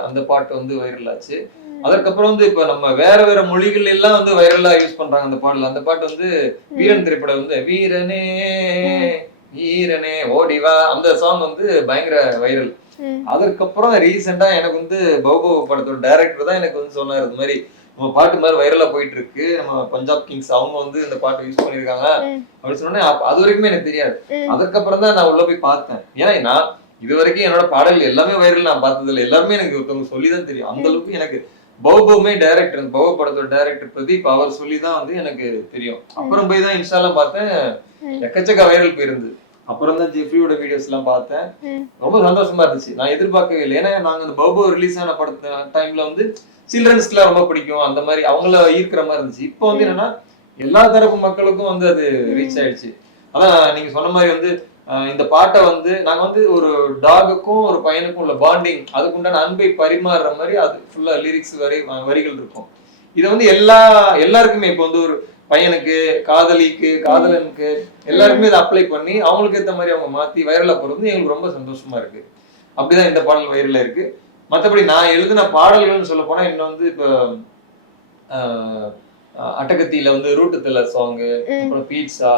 அந்த பாட்டு வந்து வைரல் ஆச்சு. அதுக்கப்புறம் வந்து இப்ப நம்ம வேற மொழிகள் எல்லாம் வந்து வைரலா யூஸ் பண்றாங்க அந்த பாடல். அந்த பாட்டு வந்து வீரன் திரைப்படம் வந்து வீரனே வீரனே ஓடிவா அந்த சாங் வந்து பயங்கர வைரல். அதுக்கப்புறம் ரீசெண்டா எனக்கு வந்து பௌபோ படத்தோட டைரக்டர் தான் எனக்கு வந்து சொன்னாரு, இது மாதிரி நம்ம பாட்டு மாதிரி வைரலா போயிட்டு இருக்கு, நம்ம பஞ்சாப் கிங்ஸ் அவங்க வந்து இந்த பாட்டு யூஸ் பண்ணிருக்காங்க அப்படின்னு சொன்னோன்னே அது வரைக்குமே எனக்கு தெரியாது. அதுக்கப்புறம் தான் நான் உள்ள போய் பார்த்தேன். ஏன்னா நான் இது வரைக்கும் என்னோட பாடல்கள் எல்லாமே வைரல் நான் பார்த்தது இல்லை. எல்லாருமே எனக்கு ஒருத்தவங்க சொல்லிதான் தெரியும். அந்த அளவுக்கு எனக்கு பௌபவுமே டைரக்டர், பௌப படத்தோட டைரக்டர் பிரதீப் அவர் சொல்லிதான் வந்து எனக்கு தெரியும். அப்புறம் போய் தான் இன்ஸ்டால பார்த்தேன், எக்கச்சக்க வைரல் போயிருந்து. அப்புறம் தான் ஜெஃப்ரியோட வீடியோஸ் எல்லாம் பார்த்தேன். ரொம்ப சந்தோஷமா இருந்துச்சு. நான் எதிர்பார்க்கவே இல்லை. ஏன்னா நாங்க அந்த பௌபோ ரிலீஸ் ஆன படத்த டைம்ல வந்து சில்ட்ரன்ஸ்க்கு எல்லாம் ரொம்ப பிடிக்கும், அந்த மாதிரி அவங்கள ஈர்க்கிற மாதிரி இருந்துச்சு. இப்போ வந்து என்னன்னா எல்லா தரப்பு மக்களுக்கும் வந்து அது ரீச் ஆயிடுச்சு. அதான் நீங்க சொன்ன மாதிரி வந்து இந்த பாட்டை வந்து நாங்க வந்து ஒரு டாகுக்கும் ஒரு பையனுக்கும் உள்ள பாண்டிங், அதுக்குண்டான அன்பை பரிமாறுற மாதிரி அது ஃபுல்லா லிரிக்ஸ் வரிகள் இருக்கும். இதை வந்து எல்லாருக்குமே இப்போ வந்து ஒரு பையனுக்கு, காதலிக்கு, காதலனுக்கு எல்லாருக்குமே இதை அப்ளை பண்ணி அவங்களுக்கு ஏற்ற மாதிரி அவங்க மாத்தி வைரலா போறது எங்களுக்கு ரொம்ப சந்தோஷமா இருக்கு. அப்படிதான் இந்த பாடல் வைரலா இருக்கு. மற்றபடி நான் எழுதின பாடல்கள்னு சொல்ல போனா இன்னும் வந்து இப்ப அட்டகத்தியில வந்து ரூட்டுத்தல சாங்கு, அப்புறம் பீட்சா,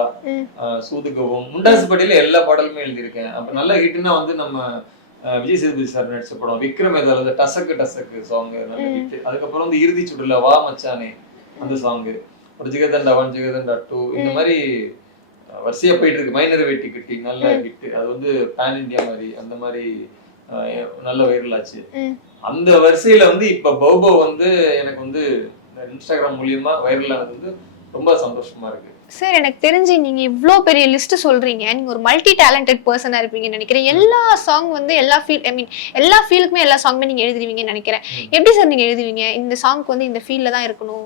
சூதுகவும், முண்டாசு பட்டியில எல்லா பாடலுமே எழுதியிருக்கேன். அப்ப நல்ல ஹிட்னா வந்து நம்ம விஜய் சேதுபதி சார் நடிச்ச படம் விக்ரம் ஏதாவது டசக்கு சாங்கு நல்ல ஹிட். அதுக்கப்புறம் வந்து இறுதி சுற்றுல வா மச்சானே அந்த சாங்கு, ஒரு ஜிகதண்டா 1, ஜிகதண்டா 2, இந்த மாதிரி வரிசையா போயிட்டு இருக்கு. மைனர் வேட்டி கட்டி நல்ல ஹிட், அது வந்து பேன் இண்டியா மாதிரி அந்த மாதிரி நல்ல வைரல் ஆச்சு. அந்த வரிசையில வந்து இப்ப பௌபோ வந்து எனக்கு வந்து இன்ஸ்டாகிராம் மூலியமா வைரல் ஆனது வந்து ரொம்ப சந்தோஷமா இருக்கு. சார் எனக்கு தெரிஞ்சு நீங்க இவ்ளோ பெரிய லிஸ்ட் சொல்றீங்க, நீங்க ஒரு மல்டி டேலண்டட் பர்சனா இருப்பீங்கன்னு நினைக்கிறேன். எல்லா சாங் வந்து எல்லா ஃபீலுக்குமே எல்லா சாங்குமே நீங்க எழுதுவீங்கன்னு நினைக்கிறேன். எப்படி சார் நீங்க எழுதுவீங்க? இந்த சாங்க்கு வந்து இந்த ஃபீல்ல தான் இருக்கணும்,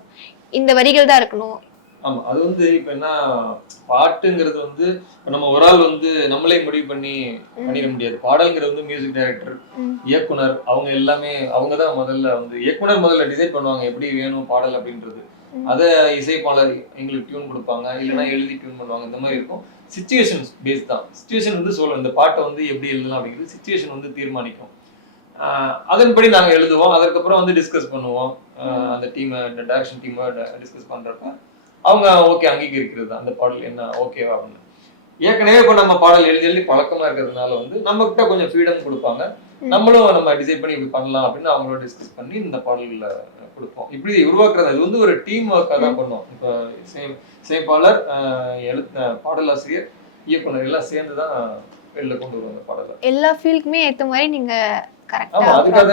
இந்த வரிகள் தான் இருக்கணும்? ஆமா, அது வந்து இப்ப என்ன பாட்டுங்கிறது வந்து நம்ம ஒரு ஆள் வந்து நம்மளே முடிவு பண்ணிட முடியாது. பாடல்ங்கிறது வந்து மியூசிக் டைரக்டர், இயக்குனர், அவங்க எல்லாமே அவங்கதான் இயக்குனர் முதல்ல டிசைட் பண்ணுவாங்க எப்படி வேணும் பாடல் அப்படின்றது. அதை இசைப்பாளர் எங்களுக்கு டியூன் கொடுப்பாங்க, இல்லைன்னா எழுதி டியூன் பண்ணுவாங்க. இந்த மாதிரி இருக்கும். சிச்சுவேஷன் பேஸ் தான். சிச்சுவேஷன் வந்து சொல்லும் இந்த பாட்டை வந்து எப்படி எழுதலாம் அப்படிங்கிறது சிச்சுவேஷன் வந்து தீர்மானிக்கும். அதன்படி நாங்க எழுதுவோம். அதுக்கப்புறம் வந்து டிஸ்கஸ் பண்ணுவோம். அந்த டீம், டைரக்ஷன் டீம் டிஸ்கஸ் பண்றப்ப அவங்க ஓகே அங்கீகரிக்கிறது அந்த பாடல் என்ன ஓகேவா அப்படின்னு. ஏற்கனவே இப்போ நம்ம பாடல் எழுதி பழக்கமா இருக்கிறதுனால வந்து நம்ம கிட்ட கொஞ்சம் ஃப்ரீடம் கொடுப்பாங்க. நம்மளும் நம்ம டிசைட் பண்ணி இப்படி பண்ணலாம் அப்படின்னு அவங்களோட டிஸ்கஸ் பண்ணி இந்த பாடல்களை கொடுப்போம். இப்படி உருவாக்குறது அது வந்து ஒரு டீம் ஒர்க்காக தான் பண்ணுவோம். இப்போ இசைப்பாளர், பாடலாசிரியர், இயக்குனர் எல்லாம் சேர்ந்து தான் வெளில கொண்டு வருவாங்க பாடலை. எல்லா ஃபீல்டுக்குமே ஏற்ற மாதிரி நீங்க அதுக்காக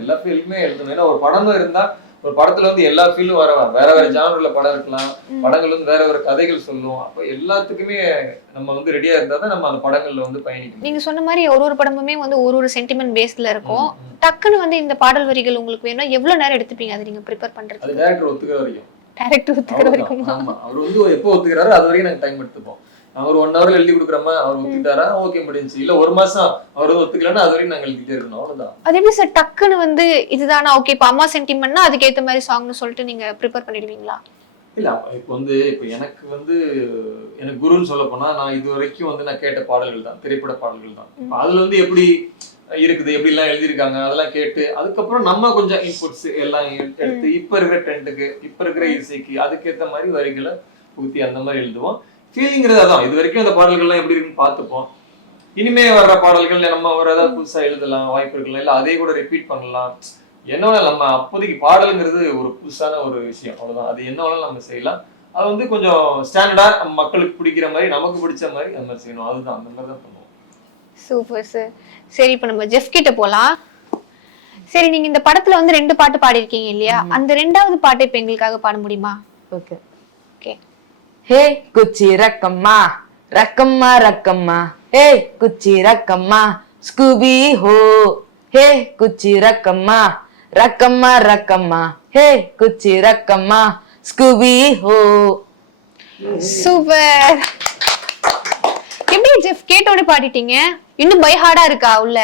எல்லா ஃபீல்டுமே எழுதணும். ஏன்னா ஒரு படம் இருந்தா ஒரு படத்துல வந்து எல்லா ஃபீலும் வரலாம், வேற வேற ஜானர்ல படம் இருக்கலாம், படங்கள் வந்து வேற வேற கதைகள் சொல்லும். அப்ப எல்லாத்துக்குமே நம்ம வந்து ரெடியா இருந்தா தான் நம்ம அந்த படங்கள்ல வந்து பயணிக்கணும். நீங்க சொன்ன மாதிரி ஒரு படமுமே வந்து ஒரு சென்டிமெண்ட் பேஸ்ல இருக்கும். டக்குன்னு வந்து இந்த பாடல் வரிகள் உங்களுக்கு வேணும்னா எவ்வளவு நேரம் எடுத்துப்பீங்க அதை நீங்க ப்ரிப்பேர் பண்றது? அது டைரக்டர் ஒத்துக்கிற வரைக்கும். டைரக்டர் ஒத்துக்கிற வரைக்கும்? ஆமா, அவர் வந்து எப்போ ஒத்துக்கிறாரோ அது வரைக்கும் நாங்க டைம் எடுத்துப்போம். அவர் 1 hourல எழுதி கொடுக்குறோமா, அவர் ஒத்துக்கிட்டாரா ஓகே முடிஞ்சு, இல்ல 1 மாசம் அவர் வந்து ஒத்துக்கலன்னா அது வரைக்கும் நாங்க எழுதிட்டே இருக்கணும், அவ்வளவுதான். அது எப்படி சார் டக்குன்னு வந்து இதுதானா ஓகே இப்ப அம்மா சென்டிமெண்ட்னா அதுக்கேத்த மாதிரி சாங்னு சொல்லிட்டு நீங்க ப்ரிப்பேர் பண்ணிடுவீங்களா? இல்ல இப்போ வந்து இப்போ எனக்கு வந்து எனக்கு குருன்னு சொல்ல போனா நான் இது வரைக்கும் வந்து நான் கேட்ட பாடல்கள் தான், திரைப்பட பாடல்கள் தான். இப்ப அதுல வந்து எப்படி இருக்குது, எப்படி எல்லாம் எழுதியிருக்காங்க அதெல்லாம் கேட்டு அதுக்கப்புறம் நம்ம கொஞ்சம் இன்புட்ஸ் எல்லாம் எடுத்து இப்ப இருக்கிற ட்ரெண்டுக்கு இப்ப இருக்கிற இசைக்கு அதுக்கேற்ற மாதிரி வரிகளை புகுத்தி அந்த மாதிரி எழுதுவோம். ஃபீலிங்கிறது அதான், இது வரைக்கும் அந்த பாடல்கள்லாம் எப்படி இருக்குன்னு பார்த்துப்போம். இனிமே வர்ற பாடல்கள் நம்ம ஒரு ஏதாவது புதுசா எழுதலாம், வாய்ப்பு இருக்கலாம், இல்ல அதே கூட ரிப்பீட் பண்ணலாம். என்ன நம்ம அப்போதைக்கு பாடலுங்கிறது ஒரு புதுசான ஒரு விஷயம், அவ்வளவுதான். அது என்ன வேணாலும் நம்ம செய்யலாம். அது வந்து கொஞ்சம் ஸ்டாண்டர்டா மக்களுக்கு பிடிக்கிற மாதிரி நமக்கு பிடிச்ச மாதிரி அந்த மாதிரி செய்யணும், அதுதான் அந்த மாதிரி தான் பண்ணுவோம். Super sir. சரி இப்ப நம்ம ஜெஃப் கிட்ட போலாம். சரி நீங்க இந்த படத்துல வந்து 2 பாட்டு பாடிருக்கீங்க இல்லையா, அந்த 2வது பாட்டை இப்ப எங்களுக்காக பாட முடியுமா? ஓகே. ஓகே. ஹே குச்சி ரக்கம்மா ரக்கம்மா ரக்கம்மா, ஹே குச்சி ரக்கம்மா ஸ்கூபி ஹோ, ஹே குச்சி ரக்கம்மா ரக்கம்மா ரக்கம்மா, ஹே குச்சி ரக்கம்மா ஸ்கூபி ஹோ. சூப்பர். எப்படி ஜெஃப் கேட்டோட பாடிட்டீங்க? இன்னும் பை ஹார்டா இருக்கா உள்ள?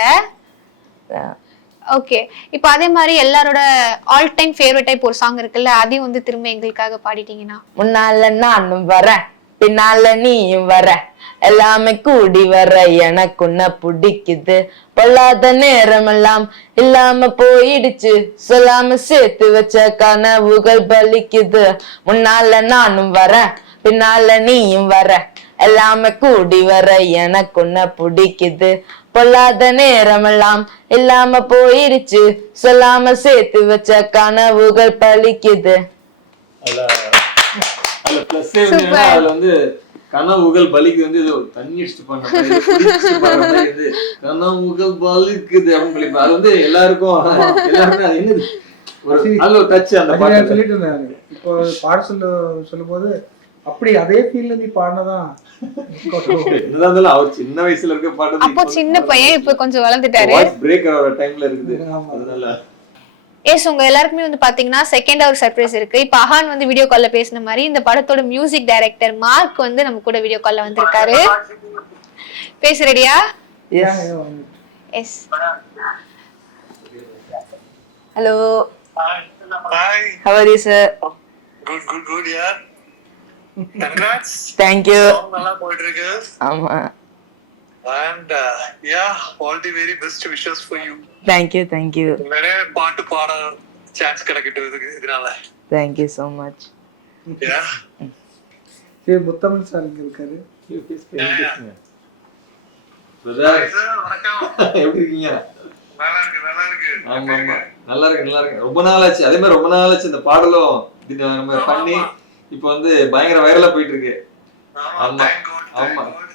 ஓகே. இப்ப அதே மாதிரி எல்லாரோட ஆல் டைம் ஃபேவரட் டைப் ஒரு சாங் இருக்குல்ல, அதையும் வந்து திரும்ப எங்களுக்காக பாடிட்டீங்கன்னா. முன்னால நானும் வரேன் பின்னால நீயும் வர, எல்லாமே கூடி வர எனக்கு உன்ன பிடிக்குது, பொல்லாத நேரம் எல்லாம் இல்லாம போயிடுச்சு, சொல்லாம சேர்த்து வச்ச கனவுகள் பலிக்குது. முன்னால நானும் வரேன் பின்னால நீயும் வர, எல்லாமே கூடி வர எனக்கு உன்ன பிடிக்குது, பொல்லாத நேரமெல்லாம் இல்லாம போயிருச்சு, சொல்லாம சேர்த்து வச்ச கனவுகள் பலிக்குது. அதுல பிளஸ் அதுல வந்து கனவுகள் பலிக்குது வந்து ஏதோ தண்ணி அடிச்சுட்டு பண்ண கனவுகள் பலிக்குது அப்படின்னு சொல்லிப்பா. அது வந்து எல்லாருக்கும் எல்லாருமே அது என்னது ஒரு நல்ல ஒரு டச் அந்த பாட்டு சொல்லிட்டு இருந்தேன். இப்போ பாட சொல்லும் போது அப்படி அதே ஃபீல்ல நீ பாடினதான். என்னதான் அவர் சின்ன வயசுல இருக்க பாட்டு, அப்போ சின்ன பையன் இப்ப கொஞ்சம் வளர்ந்துட்டாரு, பிரேக் ஆகிற டைம்ல இருக்குது. அதனால உங்க எல்லாருக்குமே வந்து பாத்தீங்கன்னா செகண்ட் ஒரு சர்ப்ரைஸ் இருக்கு. இப்ப அஹான் வந்து வீடியோ கால்ல பேசின மாதிரி இந்த படத்தோட மியூசிக் டைரக்டர் மார்க் வந்து நம்ம கூட வீடியோ கால்ல வந்திருக்காரு. பேச ரெடியா? Yes. Hello. Hi. How are you sir? Good, yeah. Congrats. Thank you. நல்லா போயிட்டு இருக்கு. ஆமா. And yeah, all the very best wishes for you. Thank you. நிறைய பாட்டு பாட சான்ஸ் கிடைக்கட்டும் இதனால. Thank you so much. Yeah. சரி முத்தமிழ் சார் இங்க இருக்காரு. வணக்கம். எப்படி இருக்கீங்க? நல்லா இருக்கு. ஆமா நல்லா இருக்கு. ரொம்ப நாள் ஆச்சு. அதே மாதிரி ரொம்ப நாள் ஆச்சு இந்த பாடலும் நம்ம பண்ணி இப்ப வந்து பயங்கர வைரலா போயிட்டு இருக்கு. ஆமா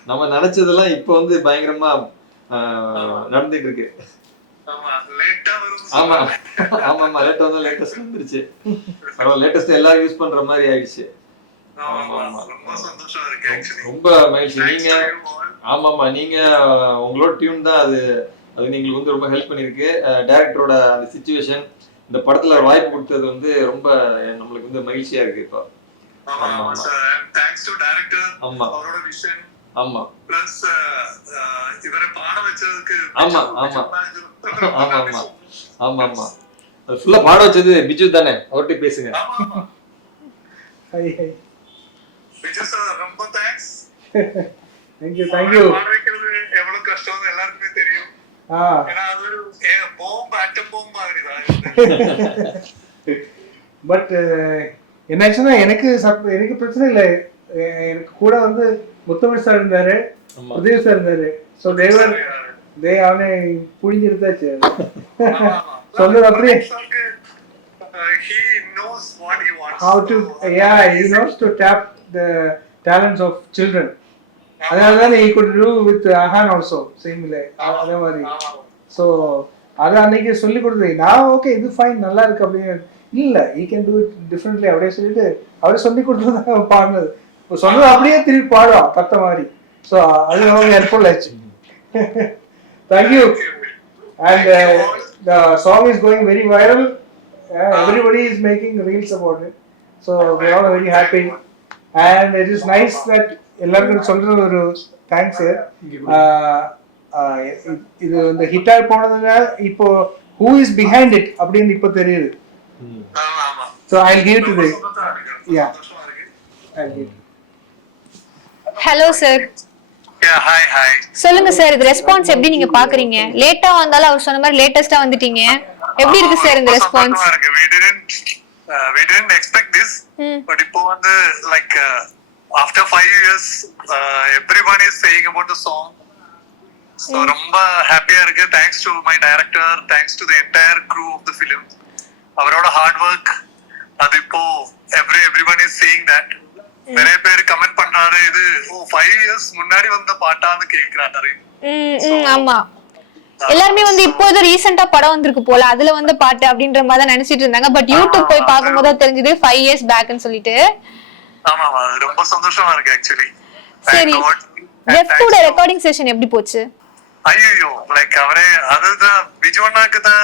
நம்ம நினைச்சதெல்லாம் இப்ப வந்து பயங்கரமா நடந்துட்டு இருக்கு. ஆமா லேட்டா வந்து லேட்டஸ்ட் வந்துருச்சு. லேட்டஸ்ட் எல்லாரும் யூஸ் பண்ற மாதிரி ஆயிடுச்சு. ரொம்ப மகிழ்ச்சி. நீங்க ஆமாமா நீங்க உங்களோட டியூன் தான் அது நீங்களுக்கு வந்து ரொம்ப ஹெல்ப் பண்ணிருக்கு. டைரக்டரோட அந்த சிச்சுவேஷன் இந்த படத்துல வாய்ப்பு கொடுத்தது வந்து ரொம்ப நம்மளுக்கு வந்து மகிழ்ச்சியா இருக்கு. இப்போ அவரோட விஷன் ஆமா பிளஸ் இவரை பாட வச்சதுக்கு ஆமா அது ஃபுல்லா பாட வச்சது பிஜு தானே, அவர்கிட்ட பேசுங்க. பிஜு சார் ரொம்ப தேங்க்ஸ். Thank you. பாட வைக்கிறது எவ்வளவு கஷ்டம்னு எல்லாருக்குமே தெரியும். ஏன்னா அது ஒரு பாம்பு அட்டம் பாம்பு மாதிரி தான். பட் என்னாச்சுன்னா எனக்கு பிரச்சனை இல்லை. எனக்கு கூட வந்து முத்தமிழ் சார் இருந்தாரு, உதய சார் இருந்தாரு. ஸோ அவனை புழிஞ்சு எடுத்தாச்சு. சொல்றது அப்படியே how to he knows to tap the talents of children. அதனாலதான் he could do with Ahan also same way. அதே மாதிரி ஸோ அதை அன்னைக்கு சொல்லி கொடுத்தது. நான் ஓகே இது ஃபைன் நல்லா இருக்கு அப்படின்னு இல்ல he can do it differently அப்படியே சொல்லிட்டு அவரே சொல்லி கொடுத்தது பாடுனது சொன்னது அப்படியே திருப்பி பாடுவான் கத்த மாதிரி. ஸோ அது நமக்கு ஹெல்ப்ஃபுல் ஆச்சு. Thank you. And the song is going very viral. Everybody is making reels about it. So we are all very happy. And it is nice that எல்லாருக்கும் சொல்ற ஒரு தேங்க்ஸ். இது இந்த ஹிட் ஆகி போனதுனால இப்போ who is behind it அப்படின்னு இப்போ தெரியுது. So I'll give it to the yeah. I'll give it. Hello sir. hi. சொல்லுங்க சார், இது ரெஸ்பான்ஸ் எப்படி நீங்க பாக்குறீங்க? லேட்டா வந்தாலும் அவர் சொன்ன மாதிரி லேட்டஸ்டா வந்துட்டீங்க. எப்படி இருக்கு சார் இந்த response? We didn't expect this, but இப்போ வந்து like after 5 years everyone is saying about the song. So ரொம்ப ஹாப்பியா இருக்கு. Thanks to my director, thanks to the entire crew of the film. அவரோட ஹார்ட் ஒர்க் அது இப்போ everyone is saying that. நிறைய பேர் கமெண்ட் பண்றாரு இது 5 years முன்னாடி வந்த பாட்டான்னு கேக்குறாரு. ஆமா, எல்லாருமே வந்து இப்போ ஏதோ ரீசெண்டா படம் வந்திருக்கு போல அதுல வந்து பாட்டு அப்படின்ற மாதிரி தான் நினைச்சிட்டு இருந்தாங்க. பட் யூடியூப் போய் பார்க்கும்போது தெரிஞ்சது 5 years பேக்னு சொல்லிட்டு. ஆமா, ரொம்ப சந்தோஷமா இருக்கு ஆக்சுவலி. சரி, ஜெஃப்கோட ரெக்கார்டிங் செஷன் எப்படி போச்சு? ஐயோ, லைக் அவரே அதுதான் விஜயண்ணாக்கு தான்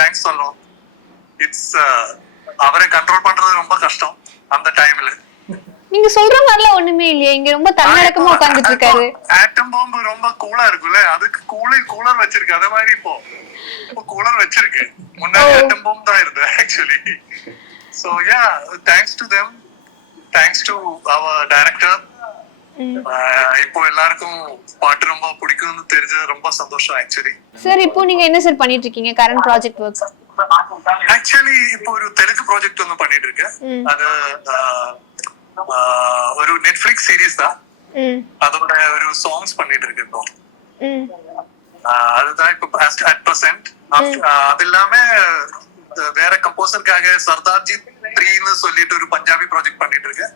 தேங்க்ஸ் சொல்லணும். இட்ஸ் அவரை கண்ட்ரோல் பண்றது ரொம்ப கஷ்டம் அந்த டைம்ல. நீங்க சொல்ற மாதிரிலாம் ஒண்ணுமே இல்லையே, இங்க ரொம்ப தன்னடக்கமா உட்கார்ந்துட்டு இருக்காரு. ஆட்டம் பாம்பு ரொம்ப கூலா இருக்குல்ல, அதுக்கு கூலர் வச்சிருக்கு. அதே மாதிரி இப்போ கூலர் வச்சிருக்கு. முன்னாடி ஆட்டம் பாம்பு தான் இருந்தது actually. So yeah, thanks to them, thanks to our director. இப்போ எல்லாருக்கும் பாட்டு ரொம்ப பிடிக்கும்னு தெரிஞ்சது ரொம்ப சந்தோஷம் ஆக்சுவலி. சார், இப்போ நீங்க என்ன சார் பண்ணிட்டு இருக்கீங்க? Current project work? ஆக்சுவலி இப்போ ஒரு தெலுங்கு ப்ராஜெக்ட் ஒன்னு பண்ணிட்டு இருக்கேன். அது ஒரு நெட்ஃபிளிக்ஸ் சீரிஸ் தான். அதோட ஒரு சாங்ஸ் பண்ணிட்டு இருக்கேன் இப்போ. அதுதான் இப்போ அட் பிரசன்ட். அது இல்லாம வேற கம்போசருக்காக சர்தார்ஜித் 3ன்னு சொல்லிட்டு ஒரு பஞ்சாபி ப்ராஜெக்ட் பண்ணிட்டு இருக்கேன்.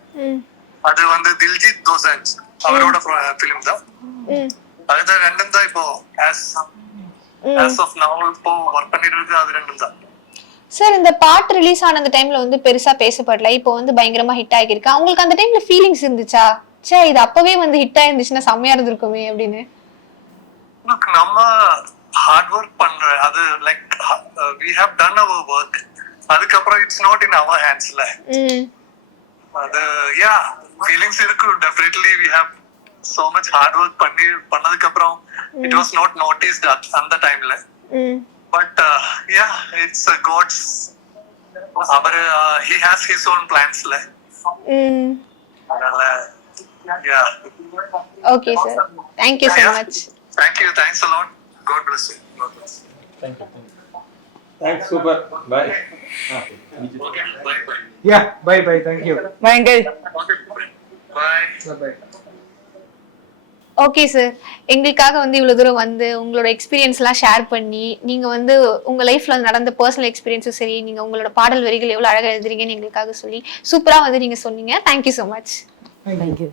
அது வந்து தில்ஜித் தோசன்ஸ் அவரோட ஃபிலிம் தான். அதுதான் ரெண்டும் தான் இப்போ as of now இப்போ ஒர்க் பண்ணிட்டு இருக்கு. அது ரெண்டும் தான். சார், இந்த பாட்டு ரிலீஸ் ஆன அந்த டைம்ல வந்து பெருசா பேசப்படல, இப்போ வந்து பயங்கரமா ஹிட் ஆகிருக்கு. உங்களுக்கு அந்த டைம்ல ஃபீலிங்ஸ் இருந்துச்சா, சே இது அப்பவே வந்து ஹிட் ஆயிருந்துச்சுன்னா செம்மையா இருந்திருக்குமே அப்படின்னு? நம்ம ஹார்ட் ஒர்க் பண்ற அது like we have done our work. அதுக்கப்புறம் இட்ஸ் நாட் இன் our handsல. அது யா ஃபீலிங்ஸ் இருக்கு definitely. we have so much hard work பண்ணதுக்கு அப்புறம் it was not noticed அந்த டைம்ல. But yeah, it's God's. He has his own plans. Yeah. Okay, sir. Thank you so much. Thank you. Thanks a lot. God bless you. God bless you. Thank you. Thanks, super. Bye. Okay. Bye. Yeah, bye. Thank you. Bye, uncle. Bye. Bye. Okay sir, எங்களுக்காக வந்து இவ்வளவு தூரம் வந்து உங்களோட எக்ஸ்பீரியன்ஸ்லாம் share பண்ணி, நீங்க வந்து உங்க லைஃப்ல நடந்த பர்சனல் எக்ஸ்பீரியன்ஸும் சரி, நீங்க உங்களோட பாடல் வரிகள் எவ்வளவு அழகா எழுதுறீங்கன்னு எங்களுக்காக சொல்லி சூப்பரா வந்து நீங்க சொன்னீங்க. Thank you so much. Thank you.